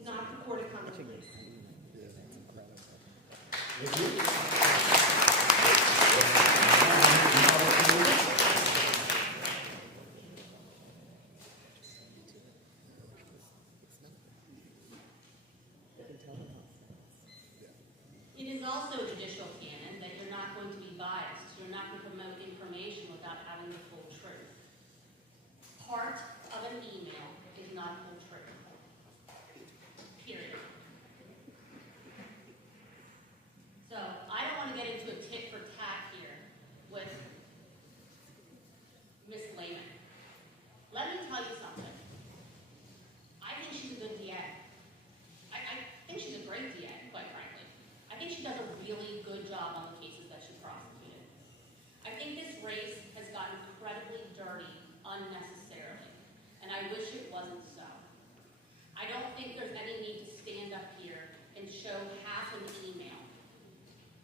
not the Court of Common Pleas. Thank you. It is also a judicial canon that you're not going to be biased. You're not going to promote information without having the full truth. Part of an email is not full truth. Period. So I don't want to get into a tit for tat here with Miss Lehman. Let me tell you something. I think she's a good DA. I think she's a great great DA, quite frankly. I think she does a really good job on the cases that she prosecuted. I think this race has gotten incredibly dirty unnecessarily, and I wish it wasn't so. I don't think there's any need to stand up here and show half an email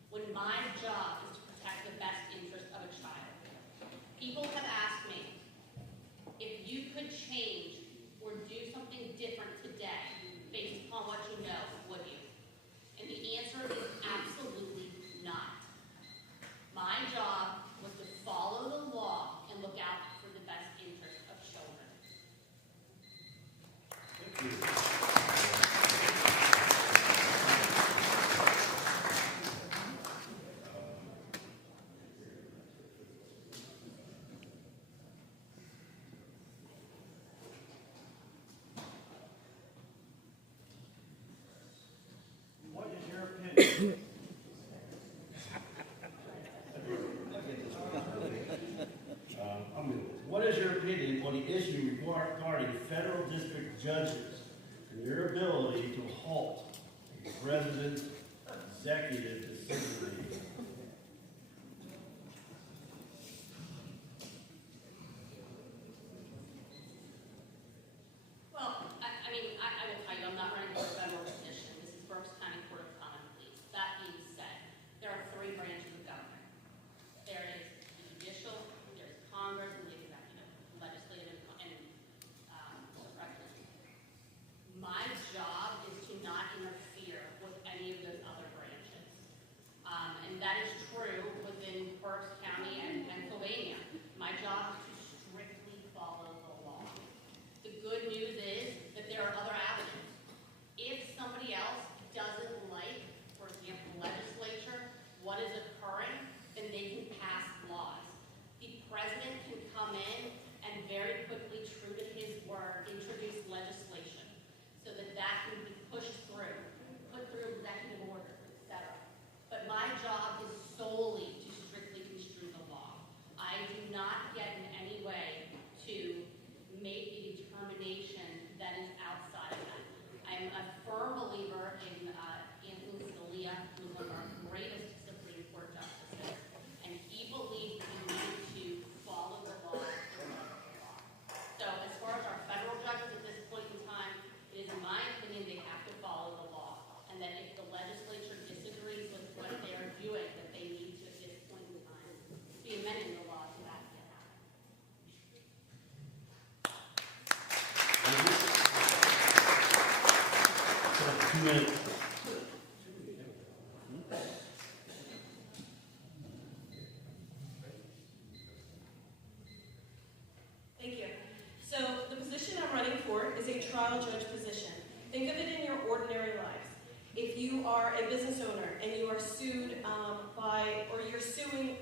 when my job is to protect the best interest of a child. People have asked me, if you could change or do something different today based upon what you know, would you? And the answer is absolutely not. My job was to follow the law and look out for the best interest of children. Thank you. What is your opinion? What is your opinion on the issue regarding federal district judges and your ability to halt a president's executive decision-making? Well, I mean, I will tell you, I'm not running for a federal position. This is Berks County Court of Common Pleas. That being said, there are three branches of government. There is the judicial, there is Congress, and the executive, legislative, and the president. My job is to not interfere with any of those other branches. And that is true within Berks County and Pennsylvania. My job is to strictly follow the law. The good news is that there are other avenues. If somebody else doesn't like, for example, the legislature, what is occurring, then they can pass laws. The president can come in and very quickly, true to his word, introduce legislation so that that can be pushed through, put through executive orders, etc. But my job is solely to strictly construe the law. I do not get in any way to make a determination that is outside of that. I'm a firm believer in Anthony Scalia, who is one of our greatest Supreme Court justices, and he believed that we needed to follow the law and follow the law. So as far as our federal judges at this point in time, it is in my opinion they have to follow the law, and that if the legislature disagrees with what they are doing, that they need to, at this point in time, be amending the law to that to happen. So, 2 minutes. Thank you. So the position I'm running for is a trial judge position. Think of it in your ordinary lives. If you are a business owner and you are sued or you're suing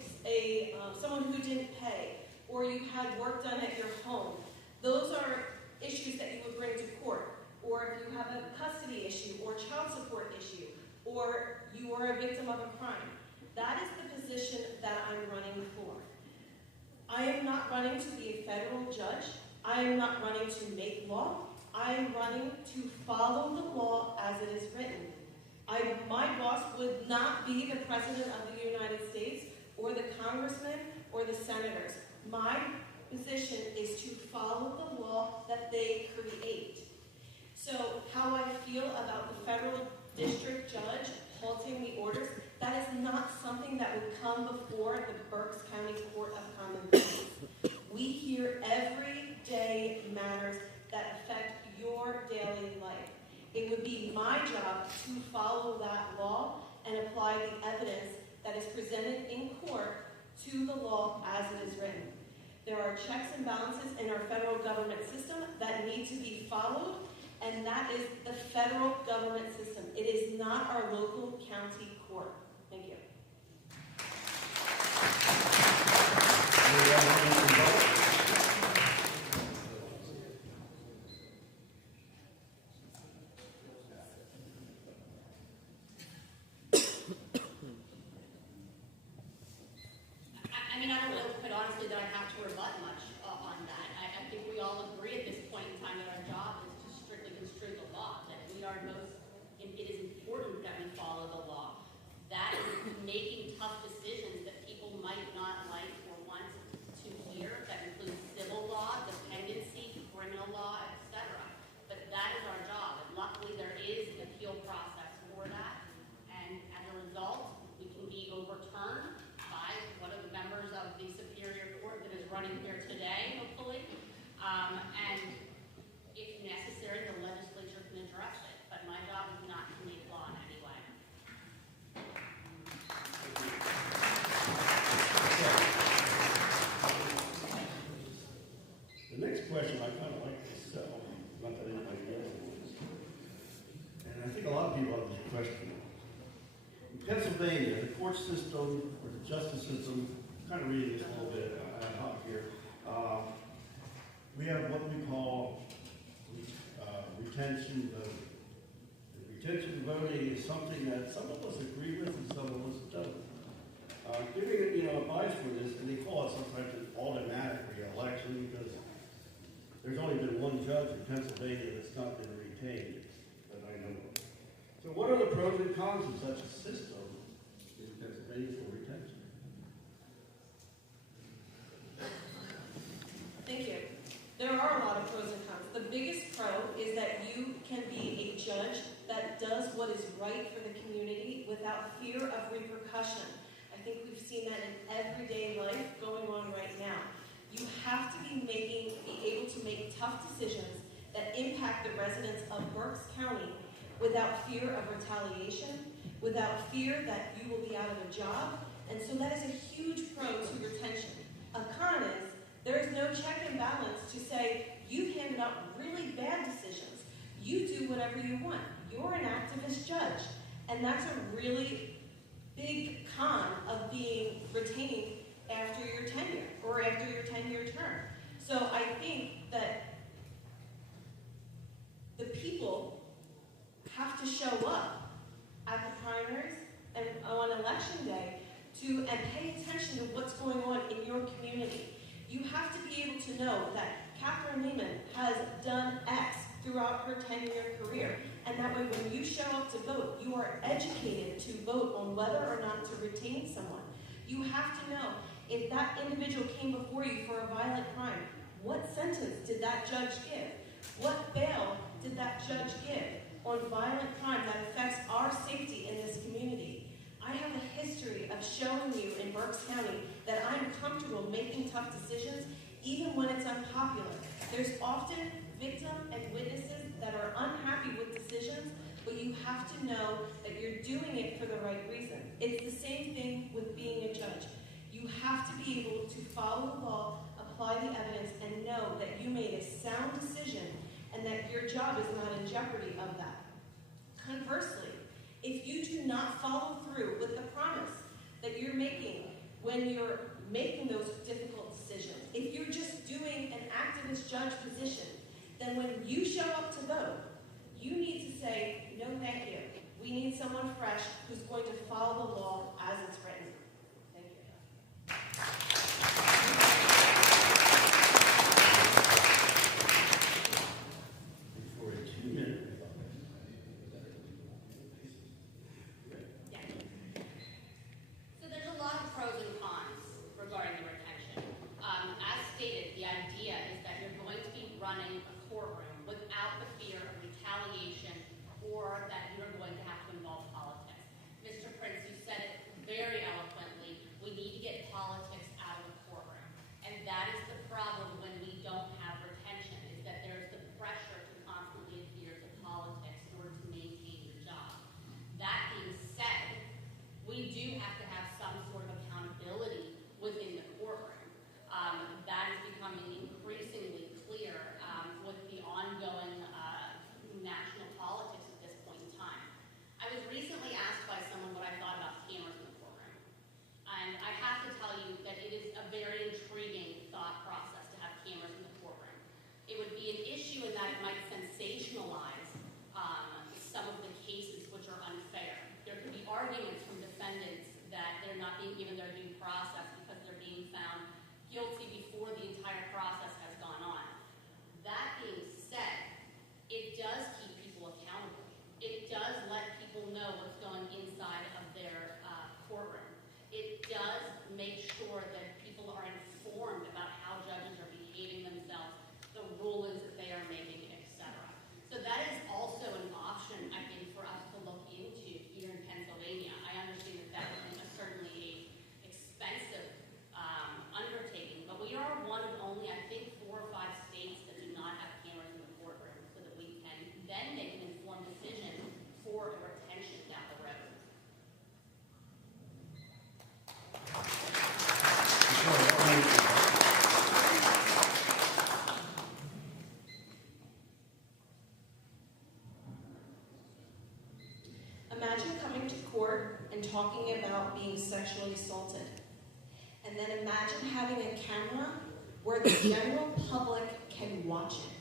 someone who didn't pay, or you had work done at your home, those are issues that you would bring to court. Or if you have a custody issue or child support issue, or you are a victim of a crime, that is the position that I'm running for. I am not running to be a federal judge. I am not running to make law. I am running to follow the law as it is written. My boss would not be the President of the United States or the congressmen or the senators. My position is to follow the law that they create. So how I feel about the federal district judge halting the orders, that is not something that would come before the Berks County Court of Common Pleas. We hear everyday matters that affect your daily life. It would be my job to follow that law and apply the evidence that is presented in court to the law as it is written. There are checks and balances in our federal government system that need to be followed, and that is the federal government system. It is not our local county court. Thank you. I mean, I don't know, quite honestly, that I have to rebut much on that. I think we all agree at this point in time that our job is to strictly construe the law, that we are most, it is important question. In Pennsylvania, the court system, or the justice system, kind of reading this a little bit ad hoc here, we have what we call retention voting. Retention voting is something that some of us agree with and some of us don't. Giving advice for this, and they call it sometimes an automatic re-election because there's only been one judge in Pennsylvania that's not been retained that I know of. So what are the pros and cons of such a system in Pennsylvania for retention? Thank you. There are a lot of pros and cons. The biggest pro is that you can be a judge that does what is right for the community without fear of repercussion. I think we've seen that in everyday life going on right now. You have to be able to make tough decisions that impact the residents of Berks County without fear of retaliation, without fear that you will be out of a job. And so that is a huge pro to retention. A con is there is no check and balance to say you've handed out really bad decisions. You do whatever you want. You're an activist judge. And that's a really big con of being retained after your tenure or after your 10-year term. So I think that the people have to show up at the primaries and on election day and pay attention to what's going on in your community. You have to be able to know that Kathryn Lehman has done X throughout her 10-year career. And that way when you show up to vote, you are educated to vote on whether or not to retain someone. You have to know if that individual came before you for a violent crime, what sentence did that judge give? What bail did that judge give on violent crime that affects our safety in this community? I have a history of showing you in Berks County that I'm comfortable making tough decisions even when it's unpopular. There's often victims and witnesses that are unhappy with decisions, but you have to know that you're doing it for the right reason. It's the same thing with being a judge. You have to be able to follow the law, apply the evidence, and know that you made a sound decision and that your job is not in jeopardy of that. Conversely, if you do not follow through with the promise that you're making when you're making those difficult decisions, if you're just doing an activist judge position, then when you show up to vote, you need to say, no thank you. We need someone fresh who's going to follow the law as it's written. Thank you. For a 2-minute. Yeah. So there's a lot of pros and cons regarding the retention. As stated, the idea is that you're going to be running a courtroom without the fear of retaliation or that you're going to have to involve politics. Mr. Prince, you said it very into court and talking about being sexually assaulted. And then imagine having a camera where the general public can watch it.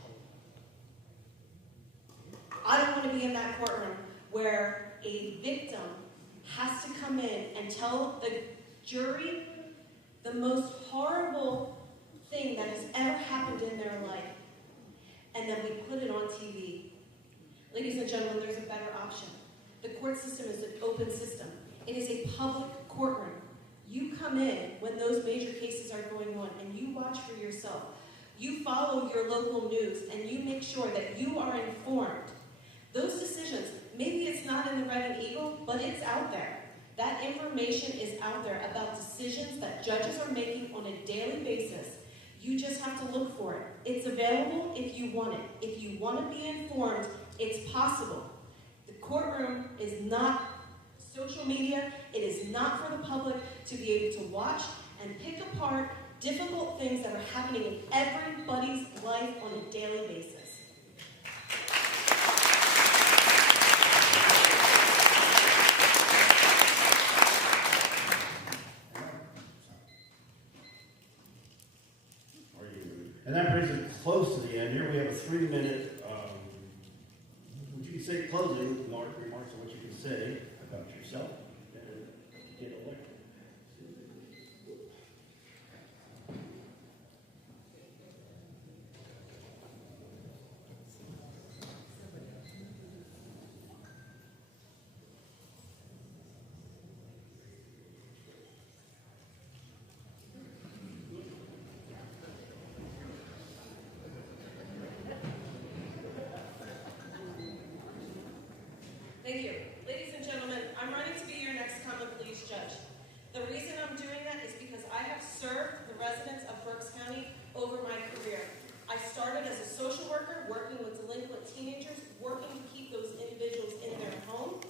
I don't want to be in that courtroom where a victim has to come in and tell the jury the most horrible thing that has ever happened in their life, and then we put it on TV. Ladies and gentlemen, there's a better option. The court system is an open system. It is a public courtroom. You come in when those major cases are going on, and you watch for yourself. You follow your local news, and you make sure that you are informed. Those decisions, maybe it's not in the Red Eagle, but it's out there. That information is out there about decisions that judges are making on a daily basis. You just have to look for it. It's available if you want it. If you want to be informed, it's possible. The courtroom is not social media. It is not for the public to be able to watch and pick apart difficult things that are happening in everybody's life on a daily basis. And that brings us close to the end here. We have a 3-minute, would you say closing remarks on what you can say about yourself and get elected? Thank you. Ladies and gentlemen, I'm running to be your next common pleas judge. The reason I'm doing that is because I have served the residents of Berks County over my career. I started as a social worker, working with delinquent teenagers, working to keep those individuals in their home.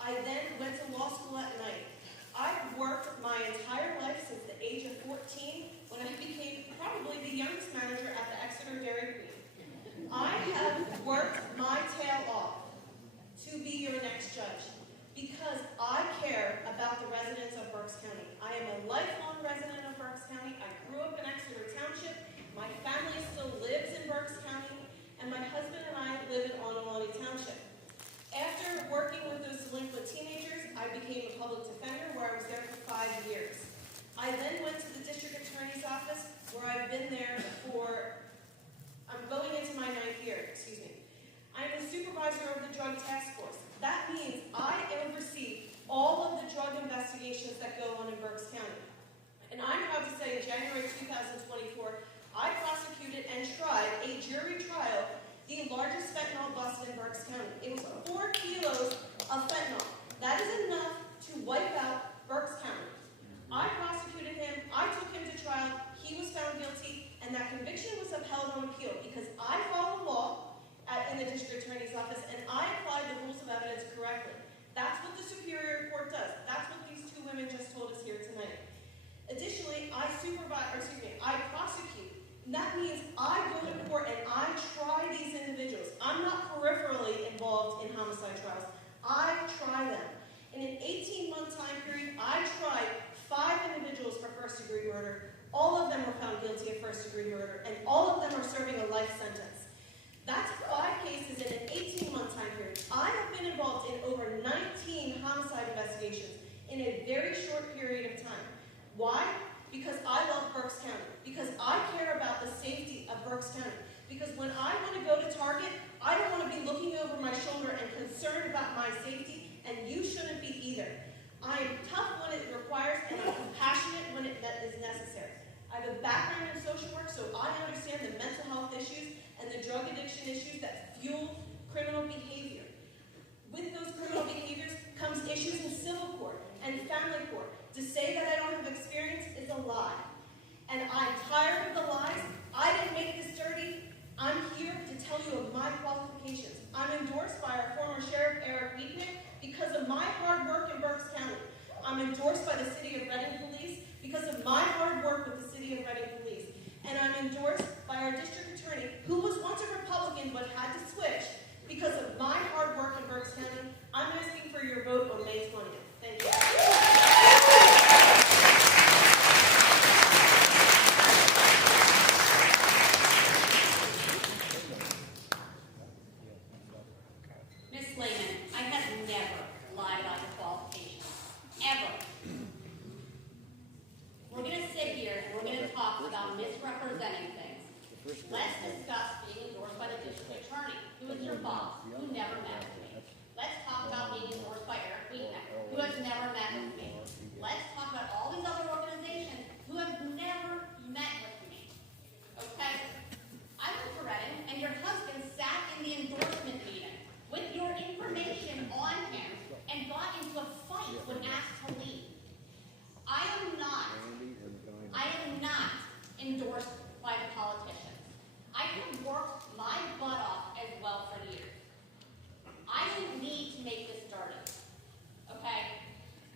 I then went to law school at night. I've worked my entire life since the age of 14, when I became probably the youngest manager at the Exeter Dairy Queen. I have worked my tail off to be your next judge, because I care about the residents of Berks County. I am a lifelong resident of Berks County. I grew up in Exeter Township. My family still lives in Berks County, and my husband and I live in Onawani Township. After working with those delinquent teenagers, I became a public defender, where I was there for 5 years. I then went to the district attorney's office, where I've been there for, I'm going into my 9th year, excuse me. I'm the supervisor of the drug task force. That means I oversee all of the drug investigations that go on in Berks County. And I'm proud to say in January 2024, I prosecuted and tried a jury trial, the largest fentanyl bust in Berks County. It was 4 kilos of fentanyl. That is enough to wipe out Berks County. I prosecuted him, I took him to trial, he was found guilty, and that conviction was upheld on appeal because I follow law in the district attorney's office, and I applied the rules of evidence correctly. That's what the Superior Court does. That's what these 2 women just told us here tonight. Additionally, I prosecute. And that means I go to court and I try these individuals. I'm not peripherally involved in homicide trials. I try them. In an 18-month time period, I tried 5 individuals for first-degree murder. All of them were found guilty of first-degree murder, and all of them are serving a life sentence. That's 5 cases in an 18-month time period. I have been involved in over 19 homicide investigations in a very short period of time. Why? Because I love Berks County. Because I care about the safety of Berks County. Because when I want to go to Target, I don't want to be looking over my shoulder and concerned about my safety, and you shouldn't be either. I am tough when it requires, and I'm compassionate when it is necessary. I have a background in social work, so I understand the mental health issues and the drug addiction issues that fuel criminal behavior. With those criminal behaviors comes issues in civil court and family court. To say that I don't have experience is a lie. And I'm tired of the lies. I didn't make this dirty. I'm here to tell you of my qualifications. I'm endorsed by our former Sheriff Eric Weeknick because of my hard work in Berks County. I'm endorsed by the City of Reading Police because of my hard work with the City of Reading Police. And I'm endorsed by our district attorney, who was once a Republican but had to switch because of my hard work in Berks County. I'm asking for your vote vote on May 20th. Thank you. Miss Lehman, I have never lied about the qualifications. Ever. We're going to sit here and we're going to talk about misrepresenting things. Let's discuss being endorsed by the district attorney, who is your boss, who never met with me. Let's talk about being endorsed by Eric Weekman, who has never met with me. Let's talk about all these other organizations who have never met with me. Okay? I went to Reading, and your husband sat in the endorsement meeting with your information on him and got into a fight when asked to leave. I am not endorsed by the politicians. I have worked my butt off as well for years. I didn't need to make this dirty. Okay?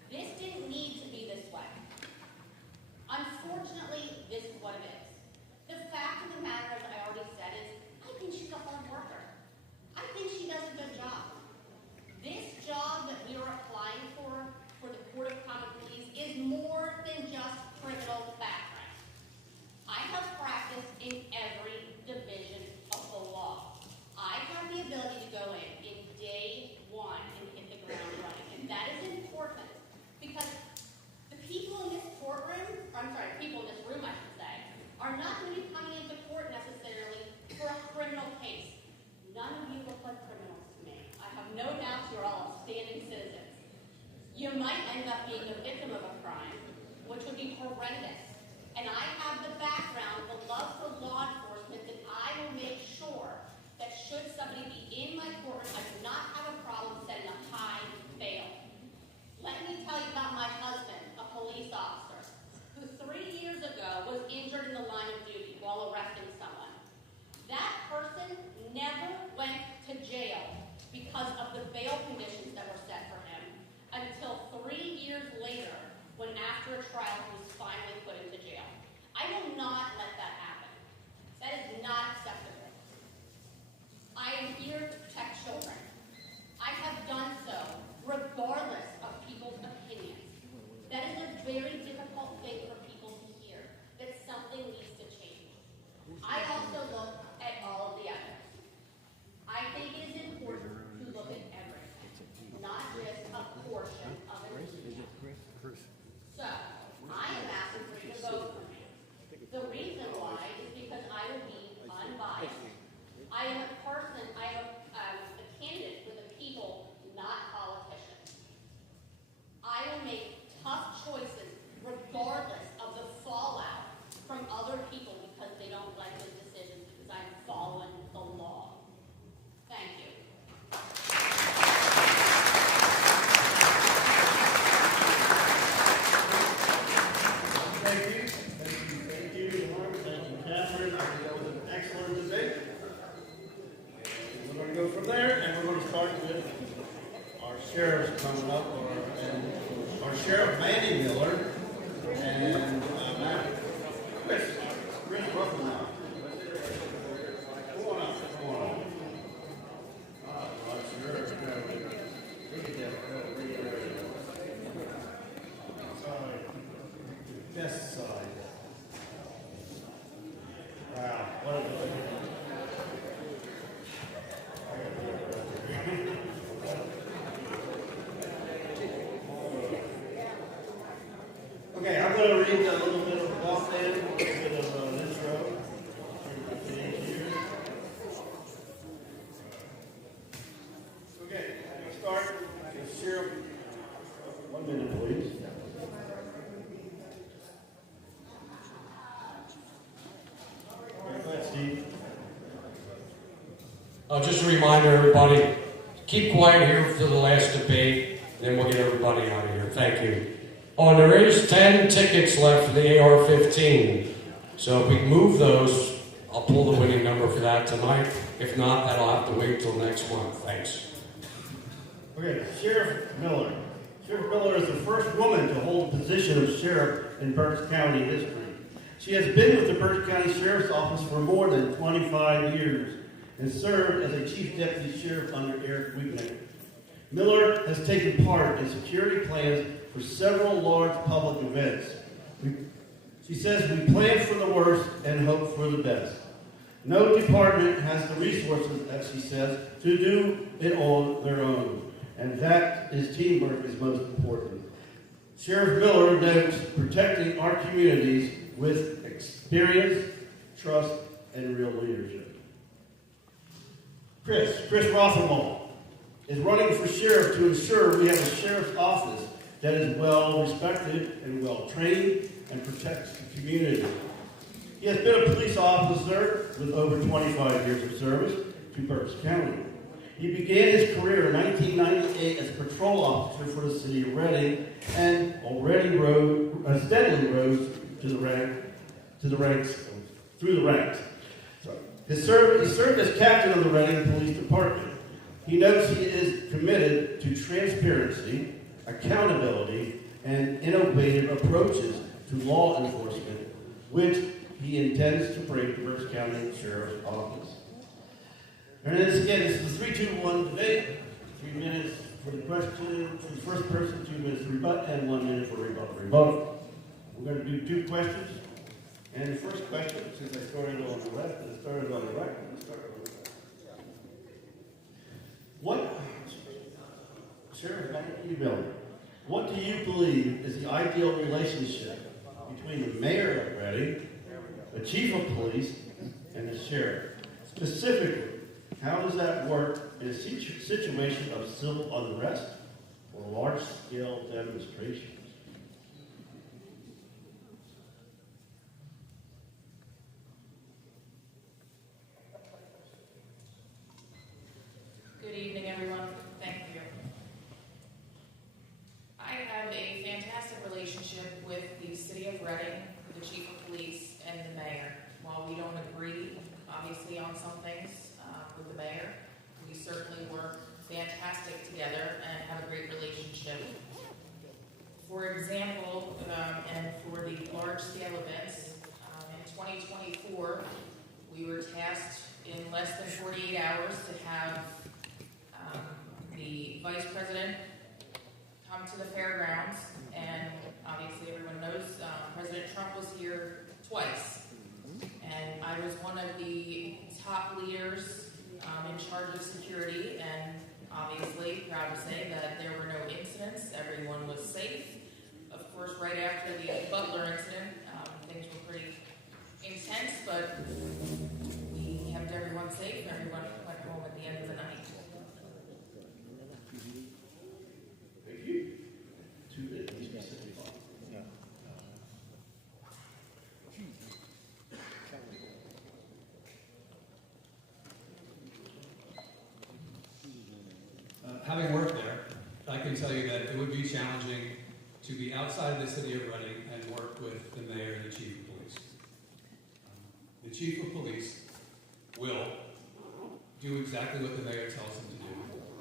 This didn't need to be this way. Unfortunately, this is what it is. The fact of the matter, as I already said, is I think she's a hard worker. I think she does a good job. This job that we are applying for the Court of Common Pleas, is more than just criminal background. I have practiced in every division of the law. I have the ability to go in day one and hit the ground running. And that is important because the people in this courtroom, people in this room, I should say, are not going to be coming into court necessarily for a criminal case. None of you look like criminals to me. I have no doubt you're all upstanding citizens. You might end up being a victim of a crime, which would be horrendous. And I have the background, the love for law enforcement, that I will make sure that should somebody be in my courtroom, I do not have a problem setting a high bail. Let me tell you about my husband, a police officer, who 3 years ago was injured in the line of duty while arresting someone. That person never went to jail because of the bail conditions that were set for him until 3 years later, when after a trial he was finally put into jail. I will not let that happen. That is not acceptable. I am here to protect children. I have done so regardless of people's opinions. That is a very difficult thing for people to hear, that something needs to change. I also look at all of the evidence. I think it is important to look at everything, not just a portion of it. So, I am asking for you to vote for me. The reason why is because I will be unbiased. I am a candidate for the people, not politicians. I will make tough choices regardless of the fallout from other people because they don't like those decisions because I'm following the law. Thank you. Thank you, Norm. Thank you, Kathryn. I think that was an excellent debate. And we're going to go from there, and we're going to start with our sheriffs coming up, and our sheriff, Mandy Miller, and Chris Rothermel. Come on up. Best side. Wow. What a Okay, I'm going to read a little bit of walk-in, a little bit of an intro. Okay, we'll start with Sheriff. 1 minute, please. Go ahead, Steve. Just a reminder, everybody, keep quiet here for the last debate, then we'll get everybody out of here. Thank you. Oh, there is 10 tickets left for the AR-15. So if we move those, I'll pull the winning number for that tonight. If not, that'll have to wait till next month. Thanks. Okay, Sheriff Miller. Sheriff Miller is the first woman to hold the position of sheriff in Berks County history. She has been with the Berks County Sheriff's Office for more than 25 years and served as a chief deputy sheriff under Eric Weekman. Miller has taken part in security plans for several large public events. She says we plan for the worst and hope for the best. No department has the resources, as she says, to do it on their own. And that is teamwork is most important. Sheriff Miller notes protecting our communities with experience, trust, and real leadership. Chris Rothermel is running for sheriff to ensure we have a sheriff's office that is well respected and well trained and protects the community. He has been a police officer with over 25 years of service to Berks County. He began his career in 1998 as a patrol officer for the city of Reading and already steadily rose through the ranks. He served as captain of the Reading Police Department. He notes he is committed to transparency, accountability, and innovative approaches to law enforcement, which he intends to bring to Berks County Sheriff's Office. And this is the 3-2-1 debate. 3 minutes for the question, for the first person, 2 minutes to rebut, and 1 minute for rebuttal. We're going to do 2 questions. And the first question, since I started on the left and started on the right, what do you believe is the ideal relationship between the mayor of Reading, the chief of police, and the sheriff? Specifically, how does that work in a situation of civil unrest or large-scale demonstrations? Good evening, everyone. Thank you. I have a fantastic relationship with the city of Reading, the chief of police, and the mayor. While we don't agree, obviously, on some things with the mayor, we certainly work fantastic together and have a great relationship. For example, and for the large-scale events, in 2024, we were tasked in less than 48 hours to have the vice president come to the fairgrounds, and obviously everyone knows President Trump was here twice. And I was one of the top leaders in charge of security, and obviously proud to say that there were no incidents. Everyone was safe. Of course, right after the Butler incident, things were pretty intense, but we kept everyone safe. Everyone went home at the end of the night. Thank you. 2 minutes. Having worked there, I can tell you that it would be challenging to be outside of the city of Reading and work with the mayor and the chief of police. The chief of police will do exactly what the mayor tells him to do.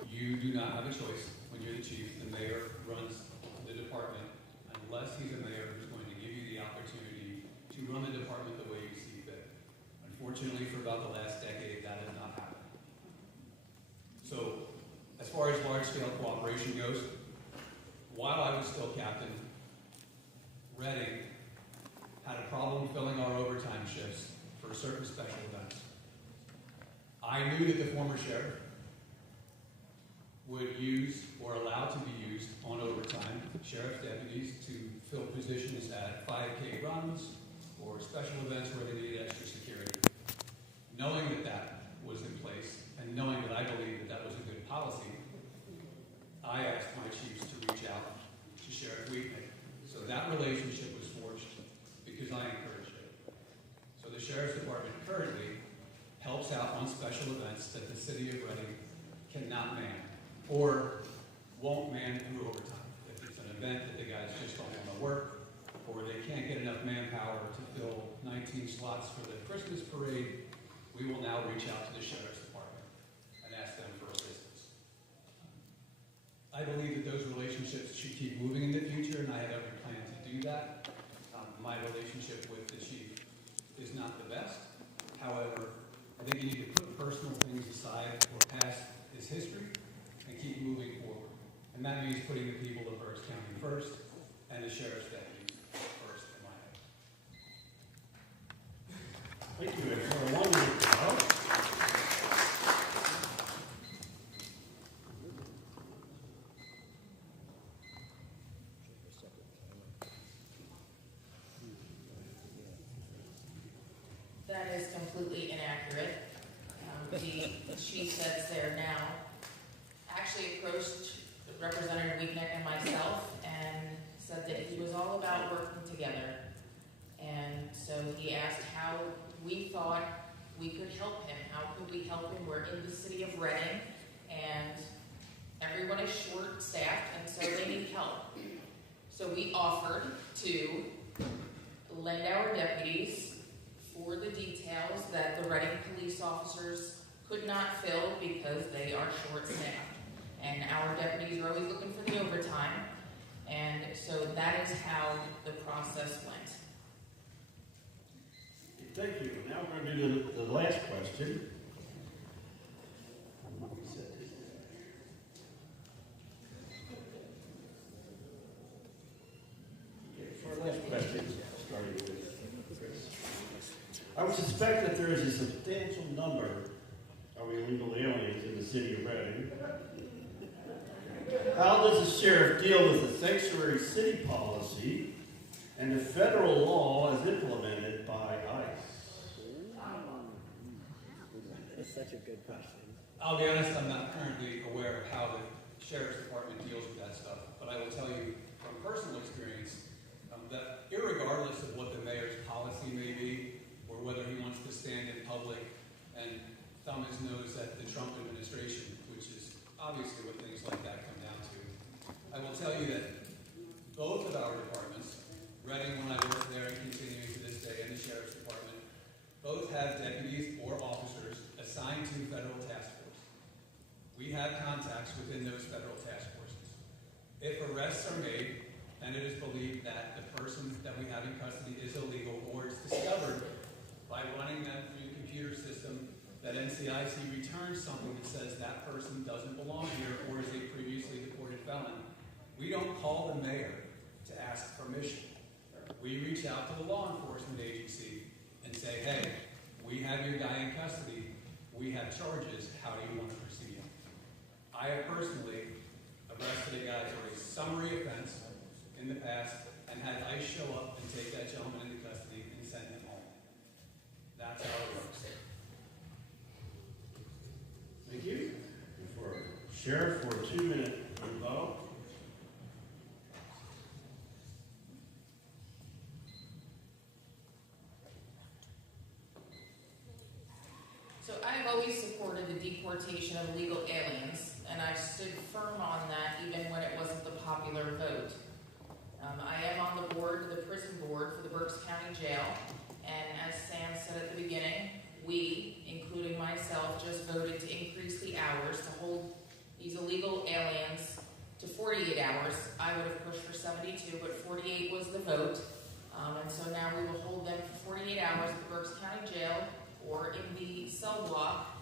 You do not have a choice when you're the chief. The mayor runs the department unless he's a mayor who's going to give you the opportunity to run the department the way you see fit. Unfortunately, for about the last decade, that has not happened. So, as far as large-scale cooperation goes, while I was still captain, Reading had a problem filling our overtime shifts for certain special events. I knew that the former sheriff would use or allow to be used on overtime sheriff's deputies to fill positions at 5K runs or special events where they needed extra security. Knowing that that was in place and knowing that I believed that that was a good policy, I asked my chiefs to reach out to Sheriff Wheatley. So that relationship was forged because I encouraged it. So the Sheriff's Department currently helps out on special events that the city of Reading cannot man or won't man through overtime. If it's an event that the guys just don't want to work, or they can't get enough manpower to fill 19 slots for the Christmas parade, we will now reach out to the Sheriff's Department and ask them for assistance. I believe that those relationships should keep moving in the future, and I have every plan to do that. My relationship with the chief is not the best. However, I think you need to put personal things aside or past his history and keep moving forward. first and the sheriff's deputies first in my head. Thank you. And for a 1 minute rebuttal. That is completely inaccurate. The chief that's there now actually approached Representative Weekneck and myself and said that he was all about working together. And so he asked how we thought we could help him. How could we help him? We're in the city of Reading, and everyone is short-staffed, and so they need help. So we offered to lend our deputies for the details that the Reading police officers could not fill because they are short-staffed. And our deputies are always looking for the overtime, and so that is how the process went. Thank you. Now we're going to do the last question. Okay, for our last question, starting with Chris. I would suspect that there is a substantial number of illegal aliens in the city of Reading. How does the sheriff deal with the sanctuary city policy and the federal law as implemented by ICE? That's such a good question. I'll be honest, I'm not currently aware of how the sheriff's department deals with that stuff, but I will tell you from personal experience that irregardless of what the mayor's policy may be, or whether he wants to stand in public and thumb his nose at the Trump administration, which is obviously what things like that come down to, I will tell you that both of our departments, Reading when I worked there and continuing to this day, and the sheriff's department, both have deputies or officers assigned to federal task force. We have contacts within those federal task forces. If arrests are made and it is believed that the person that we have in custody is illegal, or it's discovered by running them through the computer system that NCIC returns something that says that person doesn't belong here or is a previously deported felon, we don't call the mayor to ask permission. We reach out to the law enforcement agency and say, hey, we have your guy in custody, we have charges, how do you want to proceed? I have personally arrested a guy for a summary offense in the past and had ICE show up and take that gentleman into custody and send him home. That's how it works. Thank you. And for Sheriff, for a 2-minute rebuttal. So I have always supported the deportation of illegal aliens, and I stood firm on that even when it wasn't the popular vote. I am on the board, the prison board for the Berks County Jail, and as Sam said at the beginning, we, including myself, just voted to increase the hours to hold these illegal aliens to 48 hours. I would have pushed for 72, but 48 was the vote. And so now we will hold them for 48 hours at the Berks County Jail or in the cell block,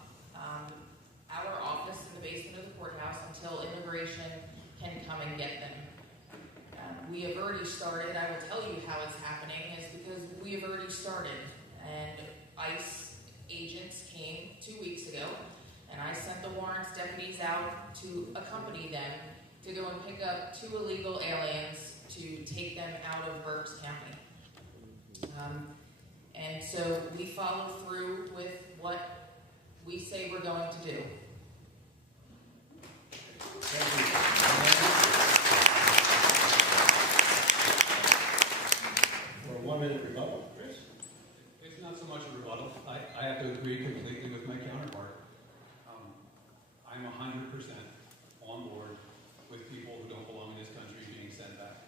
our office in the basement of the courthouse until immigration can come and get them. We have already started. I will tell you how it's happening is because we have already started. And ICE agents came 2 weeks ago, and I sent the warrants deputies out to accompany them to go and pick up 2 illegal aliens to take them out of Berks County. And so we follow through with what we say we're going to do. For a 1-minute rebuttal, Chris. It's not so much a rebuttal. I have to agree completely with my counterpart. I'm 100% on board with people who don't belong in this country being sent back.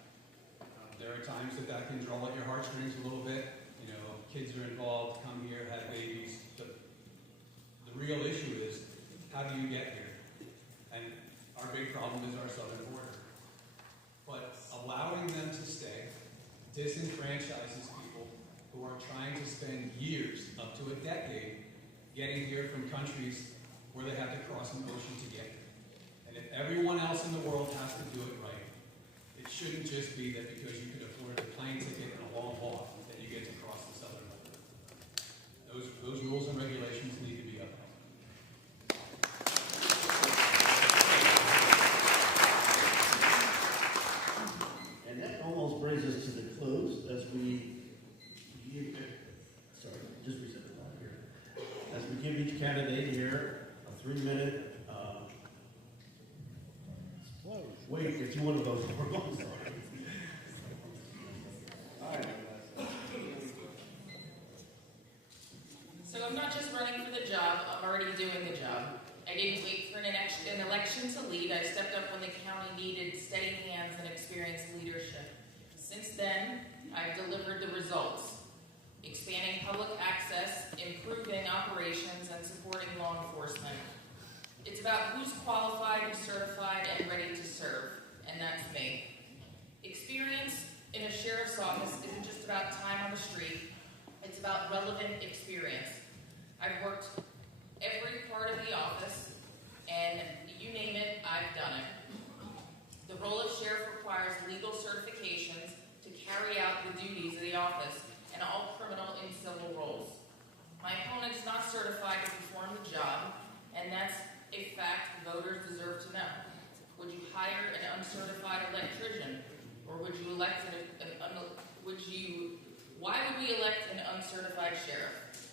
There are times that can draw at your heartstrings a little bit. You know, kids are involved, come here, have babies. The real issue is, how do you get here? And our big problem is our southern border. But allowing them to stay disenfranchises people who are trying to spend years, up to a decade, getting here from countries where they have to cross an ocean to get here. And if everyone else in the world has to do it right, it shouldn't just be that because you can afford a plane ticket and a long walk that you get to cross the southern border. Those rules and regulations need to be upheld. And that almost brings us to the close as we give, sorry, just reset the line here. As we give each candidate here a 3-minute, wait, if you want to vote for them, I'm sorry. All right. So I'm not just running for the job, I'm already doing the job. I didn't wait for an election to lead. I stepped up when the county needed steady hands and experienced leadership. Since then, I've delivered the results. Expanding public access, improving operations, and supporting law enforcement. It's about who's qualified, certified, and ready to serve, and that's me. Experience in a sheriff's office isn't just about time on the street, it's about relevant experience. I've worked every part of the office, and you name it, I've done it. The role of sheriff requires legal certifications to carry out the duties of the office and all criminal and civil roles. My opponent's not certified to perform the job, and that's a fact voters deserve to know. Would you hire an uncertified electrician, or would you elect why would we elect an uncertified sheriff?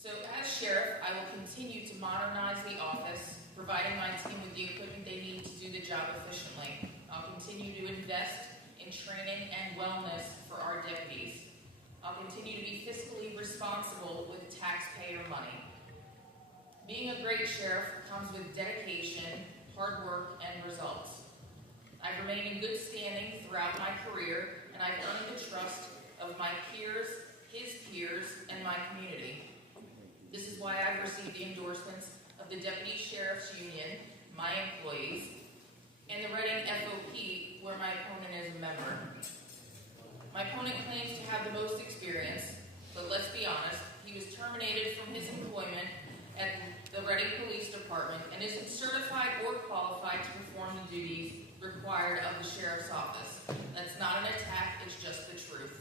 So as sheriff, I will continue to modernize the office, providing my team with the equipment they need to do the job efficiently. I'll continue to invest in training and wellness for our deputies. I'll continue to be fiscally responsible with taxpayer money. Being a great sheriff comes with dedication, hard work, and results. I've remained in good standing throughout my career, and I've earned the trust of my peers, his peers, and my community. This is why I've received the endorsements of the Deputy Sheriff's Union, my employees, and the Reading FOP, where my opponent is a member. My opponent claims to have the most experience, but let's be honest, he was terminated from his employment at the Reading Police Department and isn't certified or qualified to perform the duties required of the sheriff's office. That's not an attack, it's just the truth.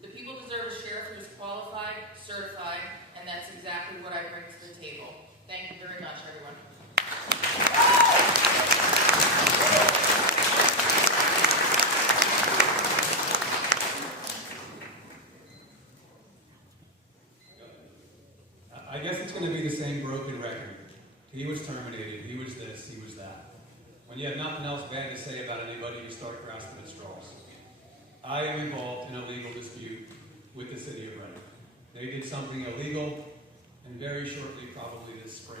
The people deserve a sheriff who is qualified, certified, and that's exactly what I bring to the table. Thank you very much, everyone. I guess it's going to be the same broken record. He was terminated, he was this, he was that. When you have nothing else bad to say about anybody, you start grasping at straws. I am involved in a legal dispute with the city of Reading. They did something illegal, and very shortly, probably this spring,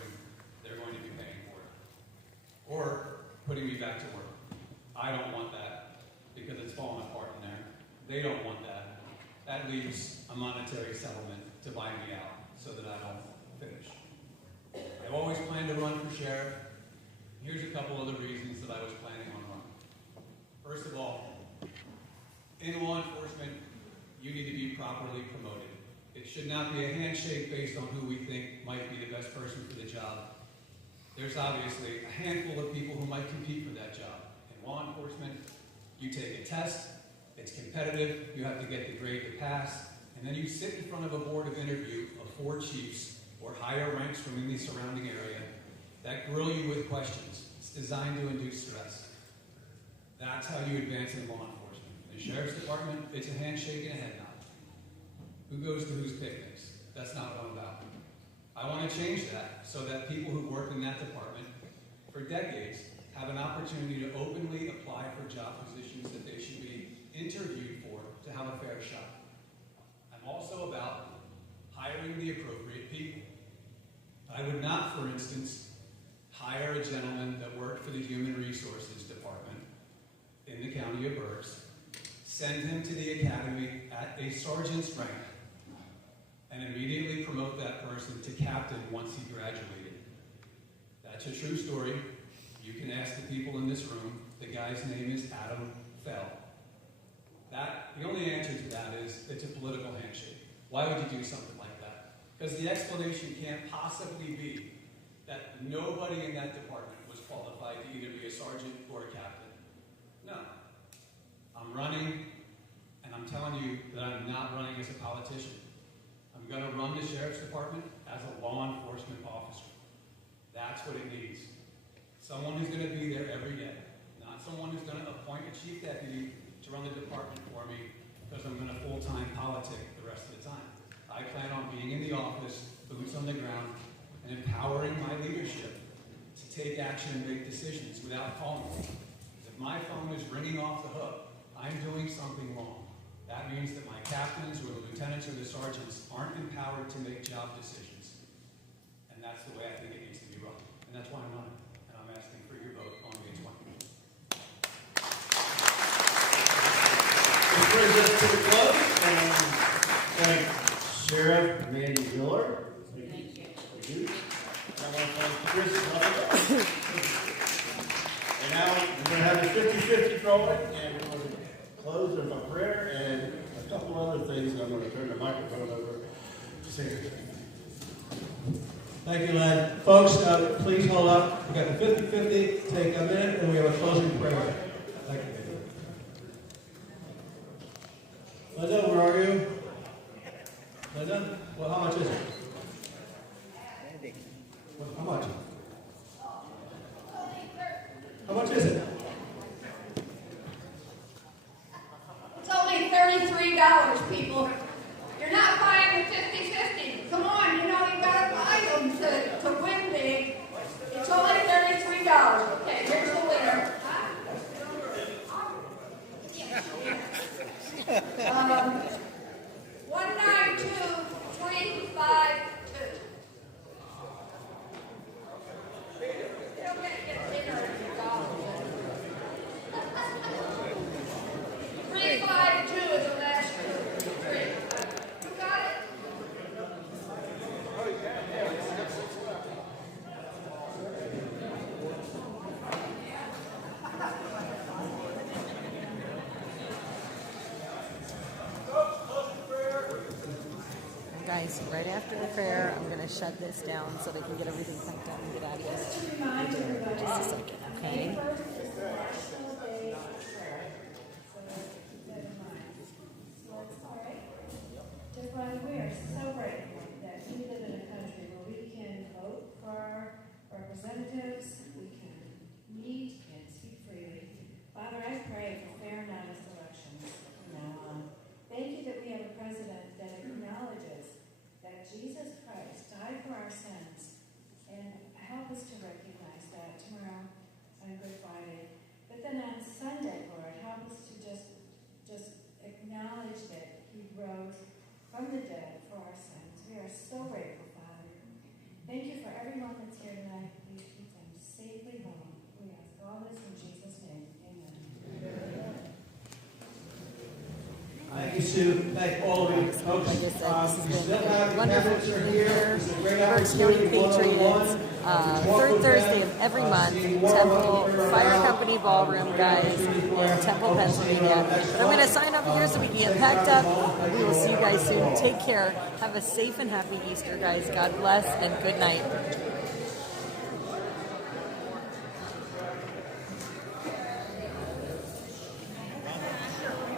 they're going to be paying for it. Or putting me back to work. I don't want that, because it's falling apart in there. They don't want that. That leaves a monetary settlement to buy me out, so that I don't finish. I've always planned to run for sheriff. Here's a couple of the reasons that I was planning on running. First of all, in law enforcement, you need to be properly promoted. It should not be a handshake based on who we think might be the best person for the job. There's obviously a handful of people who might compete for that job. In law enforcement, you take a test, it's competitive, you have to get the grade to pass, and then you sit in front of a board of interview of 4 chiefs or higher ranks from in the surrounding area that grill you with questions. It's designed to induce stress. That's how you advance in law enforcement. In the sheriff's department, it's a handshake and a head nod. Who goes to whose picnics? That's not what I'm about. I want to change that so that people who work in that department for decades have an opportunity to openly apply for job positions that they should be interviewed for to have a fair shot. I'm also about hiring the appropriate people. I would not, for instance, hire a gentleman that worked for the Human Resources Department in the county of Berks, send him to the academy at a sergeant's rank, and immediately promote that person to captain once he graduated. That's a true story. You can ask the people in this room. The guy's name is Adam Fell. The only answer to that is it's a political handshake. Why would you do something like that? Because the explanation can't possibly be that nobody in that department was qualified to either be a sergeant or a captain. Department as a law enforcement officer. That's what it needs. Someone who's going to be there every day, not someone who's going to appoint a chief deputy to run the department for me because I'm going to full-time politic the rest of the time. I plan on being in the office, boots on the ground, and empowering my leadership to take action and make decisions without calling me. If my phone is ringing off the hook, I'm doing something wrong. That means that my captains or the lieutenants or the sergeants aren't empowered to make job decisions. And that's the way I think it needs to be run. And that's why I'm running. And I'm asking for your vote on May 20th. This brings us to the close, and thank Sheriff Mandy Miller. Thank you. Thank you. And I want to thank Chris Rothermel. And now we're going to have the 50-50 rolling, and we're going to close with a prayer and a couple other things. I'm going to turn the microphone over to Sarah. Thank you, Len. Folks, please hold up. We've got the 50-50. Take a minute, and we have a closing prayer. Thank you. Linda, where are you? Linda? Well, how much is it? How much? How much is it? It's only $33, people. You're not buying the 50-50. Come on, you know you gotta buy them to win big. It's only $33. Okay, here's the winner. 192352. They'll get dinner if you go. 352 is the last two. 3. You got it? Guys, right after the prayer, I'm going to shut this down so they can get everything packed up and get out of here. Just a second, okay? Just why we are so grateful that we live in a country where we can vote for our representatives, we can meet and speak freely. Father, I pray for fair and honest elections from now on. Thank you that we have a president that acknowledges that Jesus Christ died for our sins, and help us to recognize that tomorrow on Good Friday. But then on Sunday, Lord, help us to just acknowledge that He rose from the dead for our sins. We are so grateful, Father. Thank you for everyone that's here tonight. Please keep them safely home. We ask all this in Jesus' name. Amen. Thank you, Sue. Thank all of you folks. Like I said, We this still has have been the wonderful candidates to are be here. here. It's a great Berks County opportunity, Patriots. one-on-one. Third Thursday of every month, Temple Fire Company Ballroom, guys, in Temple, Pennsylvania. I'm going to sign up here so we can get packed up. We will see you guys soon. Take care. Have a safe and happy Easter, guys. God bless and good night.